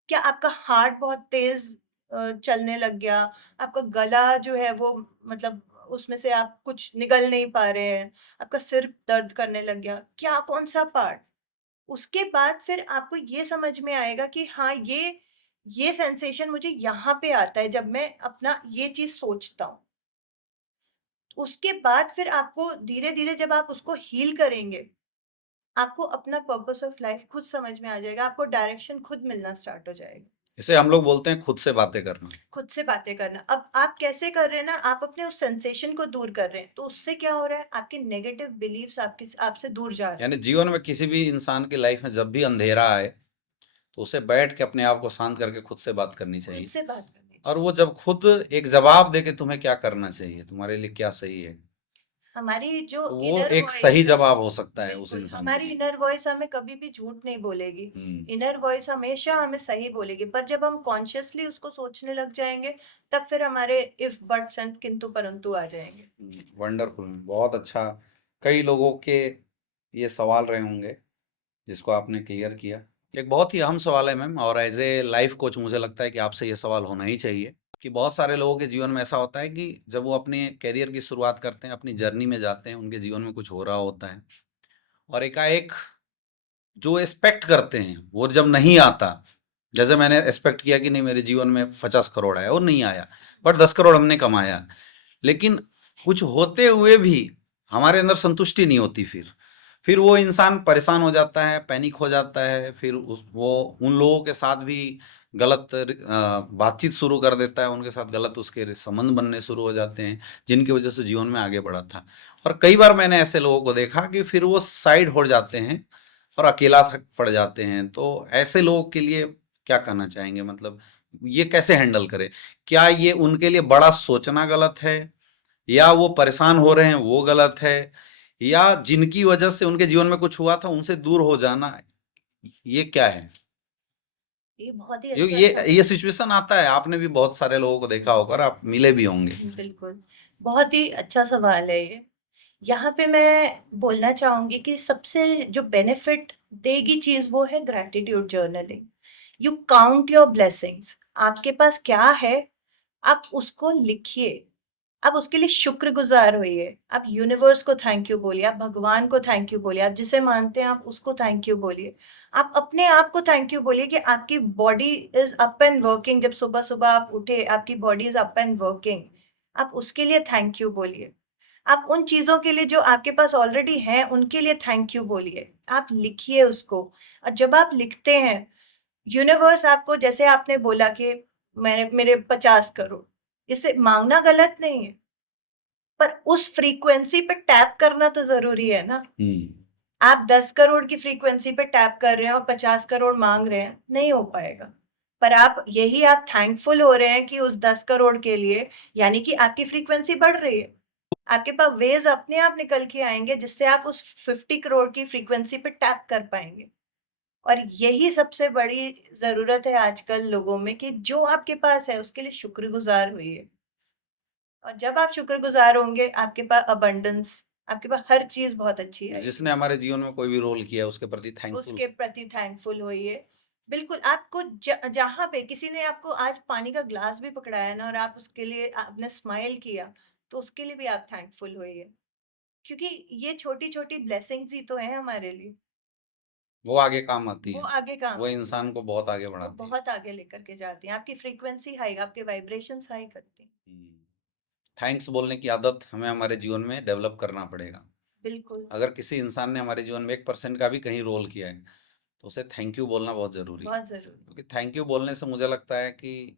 क्या आपका हार्ट बहुत तेज चलने लग गया? आपका गला जो है वो, मतलब उसमें से आप कुछ निगल नहीं पा रहे हैं? आपका सिर दर्द करने लग गया? क्या, कौन सा पार्ट? उसके बाद फिर आपको ये समझ में आएगा कि हाँ, ये सेंसेशन मुझे यहाँ पे आता है जब मैं अपना ये चीज सोचता हूँ। उसके बाद फिर आपको धीरे धीरे जब आप उसको हील करेंगे, आपको अपना पर्पस ऑफ लाइफ खुद समझ में आ जाएगा, आपको डायरेक्शन खुद मिलना स्टार्ट हो जाएगा। इसे हम लोग बोलते हैं खुद से बातें करना। खुद से बातें करना। अब आप कैसे कर रहे हैं ना, आप अपने उस सेंसेशन को दूर कर रहे हैं, तो उससे क्या हो रहा है, आपके नेगेटिव बिलीव्स आपके आपसे दूर जा रहे हैं। यानी जीवन में किसी भी इंसान की लाइफ में जब भी अंधेरा आए, तो उसे बैठ के अपने आप को शांत करके खुद से बात करनी खुद चाहिए। से बात करनी और चाहिए। वो जब खुद एक जवाब दे कि तुम्हें क्या करना चाहिए, तुम्हारे लिए क्या सही है, हमारी जो तो वो इनर एक वॉइस सही है, जवाब हो सकता है उस बिल्कुल इंसान के हमारी लिए। इनर वॉइस हमें कभी भी झूठ नहीं बोलेगी। हम्म, इनर वॉइस हमेशा हमें सही बोलेगी, पर जब हम कॉन्शियसली उसको सोचने लग जाएंगे, तब फिर हमारे इफ बट्स एंड किंतु परंतु आ जाएंगे। वंडरफुल, बहुत अच्छा। कई लोगों के ये सवाल रहे होंगे जिसको आपने क्लियर किया। एक बहुत ही अहम सवाल है मैम, और एज ए लाइफ कोच मुझे लगता है कि आपसे ये सवाल होना ही चाहिए कि बहुत सारे लोगों के जीवन में ऐसा होता है कि जब वो अपने करियर की शुरुआत करते हैं, अपनी जर्नी में जाते हैं, उनके जीवन में कुछ हो रहा होता है, और एकाएक जो एक्सपेक्ट करते हैं वो जब नहीं आता। जैसे मैंने एक्सपेक्ट किया कि नहीं, मेरे जीवन में 50 करोड़ आया, और नहीं आया, बट 10 करोड़ हमने कमाया। लेकिन कुछ होते हुए भी हमारे अंदर संतुष्टि नहीं होती। फिर वो इंसान परेशान हो जाता है, पैनिक हो जाता है, फिर वो उन लोगों के साथ भी गलत बातचीत शुरू कर देता है, उनके साथ गलत उसके संबंध बनने शुरू हो जाते हैं, जिनकी वजह से जीवन में आगे बढ़ा था। और कई बार मैंने ऐसे लोगों को देखा कि फिर वो साइड हो जाते हैं और अकेला पड़ जाते हैं। तो ऐसे लोगों के लिए क्या कहना चाहेंगे, मतलब ये कैसे हैंडल करें? क्या ये उनके लिए बड़ा सोचना गलत है, या वो परेशान हो रहे हैं वो गलत है, या जिनकी वजह से उनके जीवन में कुछ हुआ था उनसे दूर हो जाना, ये क्या है? ये बहुत ही ये अच्छा ये सवाल। ये सिचुएशन आता है, आपने भी बहुत सारे लोगों को देखा होगा और आप मिले भी होंगे। बिल्कुल, बहुत ही अच्छा सवाल है ये। यहाँ पे मैं बोलना चाहूंगी कि सबसे जो बेनिफिट देगी चीज वो है gratitude journaling. You count your blessings. आपके पास क्या है, आप उसको लिखिए। आप उसके लिए शुक्रगुजार होइए, आप यूनिवर्स को थैंक यू बोलिए, आप भगवान को थैंक यू बोलिए, आप जिसे मानते हैं आप उसको थैंक यू बोलिए। आप अपने आप को थैंक यू बोलिए कि आपकी body is up and working. जब सुबह सुबह आप उठे, आपकी body is up and working, आप उसके लिए थैंक यू बोलिए। आप उन चीजों के लिए जो आपके पास ऑलरेडी हैं उनके लिए थैंक यू बोलिए। आप लिखिए उसको। और जब आप लिखते हैं, यूनिवर्स आपको, जैसे आपने बोला कि मैंने मेरे 50 करोड़, इसे मांगना गलत नहीं है, पर उस फ्रीक्वेंसी पे टैप करना तो जरूरी है ना। आप 10 करोड़ की फ्रीक्वेंसी पे टैप कर रहे हैं और 50 करोड़ मांग रहे हैं, नहीं हो पाएगा। पर आप थैंकफुल हो रहे हैं कि उस 10 करोड़ के लिए, यानी कि आपकी फ्रीक्वेंसी बढ़ रही है। आपके पास वेज अपने आप निकल के आएंगे जिससे आप उस 50 करोड़ की फ्रीक्वेंसी पे टैप कर पाएंगे। और यही सबसे बड़ी जरूरत है आजकल लोगों में, कि जो आपके पास है उसके लिए शुक्रगुजार हुई। और जब आप शुक्रगुजार होंगे, आपके पास अबंडेंस, आपके पास हर चीज बहुत अच्छी आएगी। जिसने हमारे जीवन में कोई भी रोल किया उसके प्रति थैंकफुल। उसके प्रति थैंकफुल होइए। बिल्कुल। आपको जहां पे किसी ने आपको आज पानी का ग्लास भी पकड़ाया ना, और आप उसके लिए आपने स्माइल किया, तो उसके लिए भी आप थैंकफुल होइए। क्योंकि ये छोटी छोटी ब्लेसिंग्स ही तो है हमारे लिए। वो आगे काम आती वो है, आगे काम वो आती है, इंसान को बहुत आगे वो बढ़ाती है। बहुत आगे लेकर के जाती हैं। आपकी फ्रीक्वेंसी हाई, आपके वाइब्रेशंस हाई करती हैं। थैंक्स बोलने की आदत हमें हमारे जीवन में डेवलप करना पड़ेगा। बिल्कुल। अगर किसी इंसान ने हमारे जीवन में 1% का भी कहीं रोल किया है तो उसे थैंक यू बोलना बहुत ज़रूरी है। बहुत जरूरी। क्योंकि थैंक यू बोलने से मुझे लगता है कि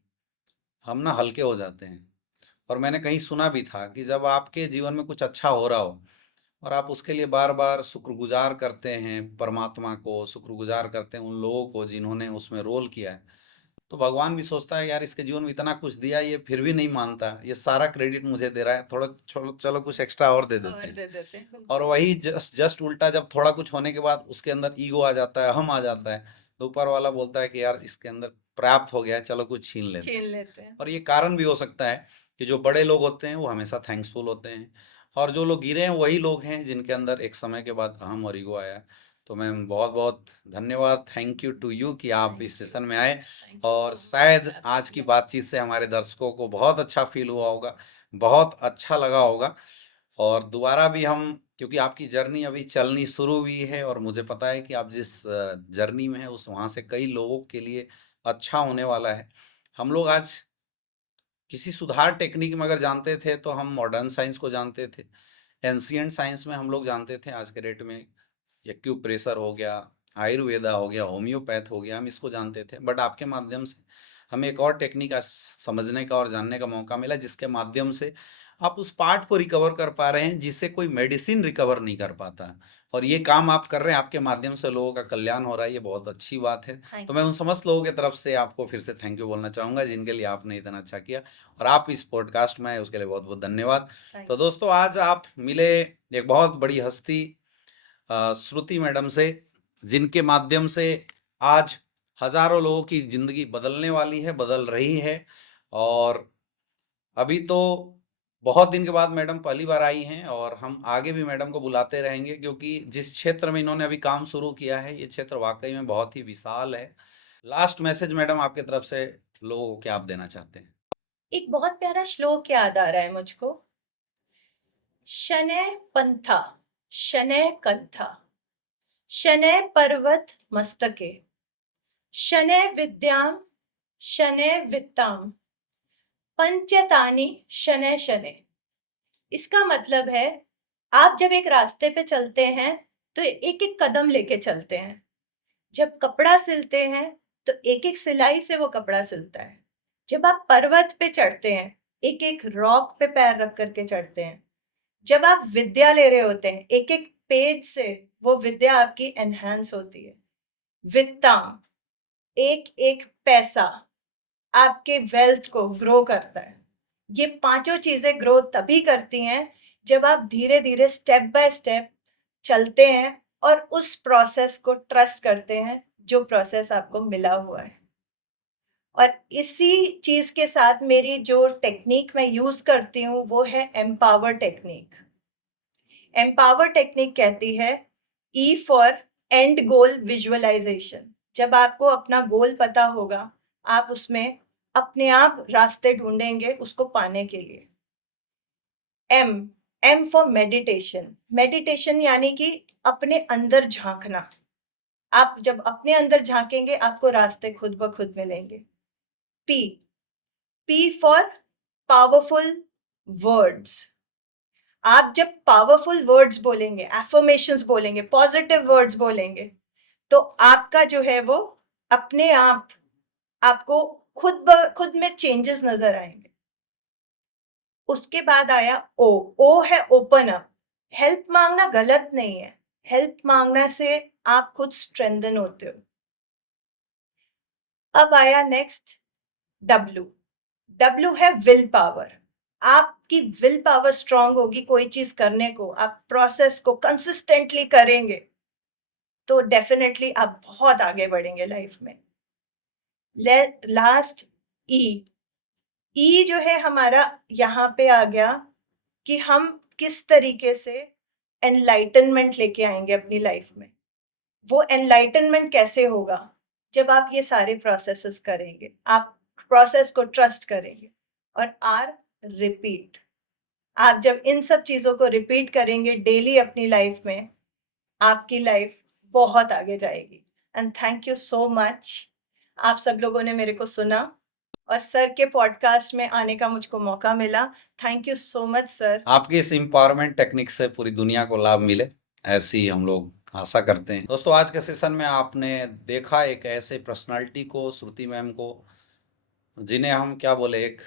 हम ना हल्के हो जाते हैं। और मैंने कहीं सुना भी था कि जब आपके जीवन में कुछ अच्छा हो रहा हो और आप उसके लिए बार बार शुक्रगुजार करते हैं, परमात्मा को शुक्रगुजार करते हैं, उन लोगों को जिन्होंने उसमें रोल किया है, तो भगवान भी सोचता है यार इसके जीवन में इतना कुछ दिया, ये फिर भी नहीं मानता, ये सारा क्रेडिट मुझे दे रहा है, थोड़ा चलो चलो कुछ एक्स्ट्रा और दे देते और हैं। दे देते हैं, और बिल्कुल। वही जस्ट जस्ट उल्टा, जब थोड़ा कुछ होने के बाद उसके अंदर ईगो आ जाता है, हम आ जाता है, तो ऊपर वाला बोलता है कि यार इसके अंदर प्राप्त हो गया है, चलो कुछ छीन लेते छीन हैं। लेते हैं। और ये कारण भी हो सकता है कि जो बड़े लोग होते हैं वो हमेशा थैंक्सफुल होते हैं, और जो लोग गिरे हैं वही लोग हैं जिनके अंदर एक समय के बाद अहम और ईगो आया है। तो मैम बहुत बहुत धन्यवाद, थैंक यू टू यू कि आप इस सेशन में आए। और शायद आज की बातचीत से हमारे दर्शकों को बहुत अच्छा फील हुआ होगा, बहुत अच्छा लगा होगा। और दोबारा भी हम, क्योंकि आपकी जर्नी अभी चलनी शुरू हुई है और मुझे पता है कि आप जिस जर्नी में है उस वहाँ से कई लोगों के लिए अच्छा होने वाला है। हम लोग आज किसी सुधार टेक्निक में अगर जानते थे तो हम मॉडर्न साइंस को जानते थे, एंशियंट साइंस में हम लोग जानते थे, आज के डेट में एक्यूप्रेशर हो गया, आयुर्वेदा हो गया, होम्योपैथ हो गया, हम इसको जानते थे। बट आपके माध्यम से हमें एक और टेक्निक आज समझने का और जानने का मौका मिला, जिसके माध्यम से आप उस पार्ट को रिकवर कर पा रहे हैं जिसे कोई मेडिसिन रिकवर नहीं कर पाता। और ये काम आप कर रहे हैं, आपके माध्यम से लोगों का कल्याण हो रहा है, ये बहुत अच्छी बात है। तो मैं उन समस्त लोगों की तरफ से आपको फिर से थैंक यू बोलना चाहूँगा जिनके लिए आपने इतना अच्छा किया, और आप इस पॉडकास्ट में आए उसके लिए बहुत बहुत धन्यवाद। तो दोस्तों आज आप मिले एक बहुत बड़ी हस्ती श्रुति मैडम से, जिनके माध्यम से आज हजारों लोगों की जिंदगी बदलने वाली है, बदल रही है। और अभी तो बहुत दिन के बाद मैडम पहली बार आई हैं, और हम आगे भी मैडम को बुलाते रहेंगे, क्योंकि जिस क्षेत्र में इन्होंने अभी काम शुरू किया है ये क्षेत्र वाकई में बहुत ही विशाल है। लास्ट मैसेज मैडम आपकी तरफ से लोगों को क्या आप देना चाहते हैं? एक बहुत प्यारा श्लोक याद आ रहा है मुझको। शनैः पंथा, शनैः कंथा, शनैः पर्वत मस्तके, शनैः विद्यां, शनैः वित्ताम, पंचतानि शनैः शनैः। इसका मतलब है, आप जब एक रास्ते पे चलते हैं तो एक एक कदम लेके चलते हैं। जब कपड़ा सिलते हैं तो एक एक सिलाई से वो कपड़ा सिलता है। जब आप पर्वत पे चढ़ते हैं, एक एक रॉक पे पैर रख करके चढ़ते हैं। जब आप विद्या ले रहे होते हैं, एक एक पेज से वो विद्या आपकी एनहांस होती है। वित्ता, एक एक पैसा आपके वेल्थ को ग्रो करता है। ये पांचों चीजें ग्रो तभी करती हैं जब आप धीरे धीरे स्टेप बाय स्टेप चलते हैं और उस प्रोसेस को ट्रस्ट करते हैं जो प्रोसेस आपको मिला हुआ है। और इसी चीज के साथ मेरी जो टेक्निक मैं यूज करती हूँ वो है एम्पावर टेक्निक। एम्पावर टेक्निक कहती है E for end goal visualisation. जब आपको अपना गोल पता होगा, आप उसमें अपने आप रास्ते ढूंढेंगे उसको पाने के लिए। M, M for meditation. Meditation यानी कि अपने अंदर झांकना। आप जब अपने अंदर झांकेंगे आपको रास्ते खुद ब खुद मिलेंगे। P, P for powerful words. आप जब पावरफुल वर्ड्स बोलेंगे, एफर्मेशंस बोलेंगे, पॉजिटिव वर्ड्स बोलेंगे, तो आपका जो है वो अपने आप आपको खुद में चेंजेस नजर आएंगे। उसके बाद आया ओ, ओ है ओपन अप। हेल्प मांगना गलत नहीं है, हेल्प मांगना से आप खुद स्ट्रेंथन होते हो। अब आया नेक्स्ट डब्ल्यू, डब्ल्यू है विल पावर। आपकी विल पावर स्ट्रांग होगी कोई चीज करने को, आप प्रोसेस को कंसिस्टेंटली करेंगे तो डेफिनेटली आप बहुत आगे बढ़ेंगे लाइफ में। लास्ट ई, ई जो है हमारा यहाँ पे आ गया कि हम किस तरीके से एनलाइटनमेंट लेके आएंगे अपनी लाइफ में। वो एनलाइटनमेंट कैसे होगा? जब आप ये सारे प्रोसेसेस करेंगे, आप प्रोसेस को ट्रस्ट करेंगे। और आर, रिपीट। आप जब इन सब चीजों को रिपीट करेंगे डेली अपनी लाइफ में, आपकी लाइफ बहुत आगे जाएगी। And thank you so much, आप सब लोगों ने मेरे को सुना और सर के पॉडकास्ट में आने का मुझको मौका मिला। Thank you so much sir. आपकी इस एम्पावरमेंट टेक्निक से पूरी दुनिया को लाभ मिले, ऐसी हम लोग आशा करते हैं। दोस्तों, आज के सेशन में आपने देखा एक ऐसे पर्सनालिटी को, श्रुति मैम को, जिन्हें हम क्या बोले, एक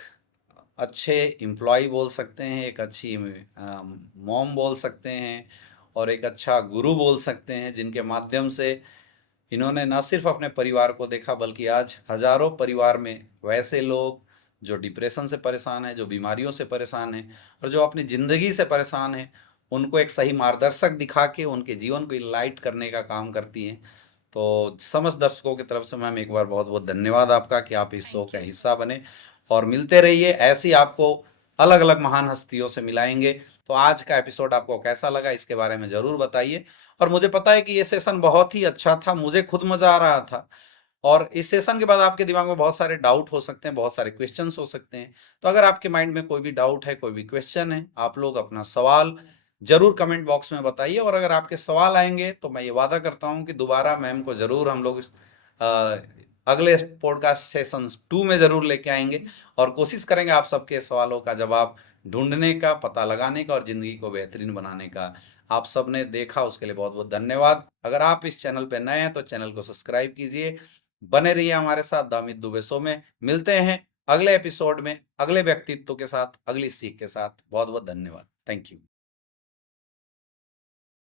अच्छे एम्प्लॉय बोल सकते हैं, एक अच्छी मॉम बोल सकते हैं और एक अच्छा गुरु बोल सकते हैं, जिनके माध्यम से इन्होंने न सिर्फ अपने परिवार को देखा बल्कि आज हजारों परिवार में वैसे लोग जो डिप्रेशन से परेशान हैं, जो बीमारियों से परेशान हैं और जो अपनी ज़िंदगी से परेशान हैं, उनको एक सही मार्गदर्शक दिखा के उनके जीवन को लाइट करने का काम करती हैं। तो समस्त दर्शकों की तरफ से मैम एक बार बहुत बहुत धन्यवाद आपका कि आप इस शो का हिस्सा बने और मिलते रहिए, ऐसी आपको अलग अलग महान हस्तियों से मिलाएंगे। तो आज का एपिसोड आपको कैसा लगा इसके बारे में ज़रूर बताइए। और मुझे पता है कि ये सेशन बहुत ही अच्छा था, मुझे खुद मज़ा आ रहा था। और इस सेशन के बाद आपके दिमाग में बहुत सारे डाउट हो सकते हैं, बहुत सारे क्वेश्चंस हो सकते हैं। तो अगर आपके माइंड में कोई भी डाउट है, कोई भी क्वेश्चन है, आप लोग अपना सवाल ज़रूर कमेंट बॉक्स में बताइए। और अगर आपके सवाल आएंगे तो मैं ये वादा करता हूँ कि दोबारा मैम को ज़रूर हम लोग अगले पॉडकास्ट सेशन 2 में ज़रूर लेके आएंगे और कोशिश करेंगे आप सबके सवालों का जवाब ढूंढने का, पता लगाने का और ज़िंदगी को बेहतरीन बनाने का। आप सब ने देखा उसके लिए बहुत बहुत धन्यवाद। अगर आप इस चैनल पे नए हैं तो चैनल को सब्सक्राइब कीजिए, बने रहिए हमारे साथ द अमित दुबे शो में। मिलते हैं अगले एपिसोड में अगले व्यक्तित्व के साथ, अगली सीख के साथ। बहुत बहुत धन्यवाद। Thank you.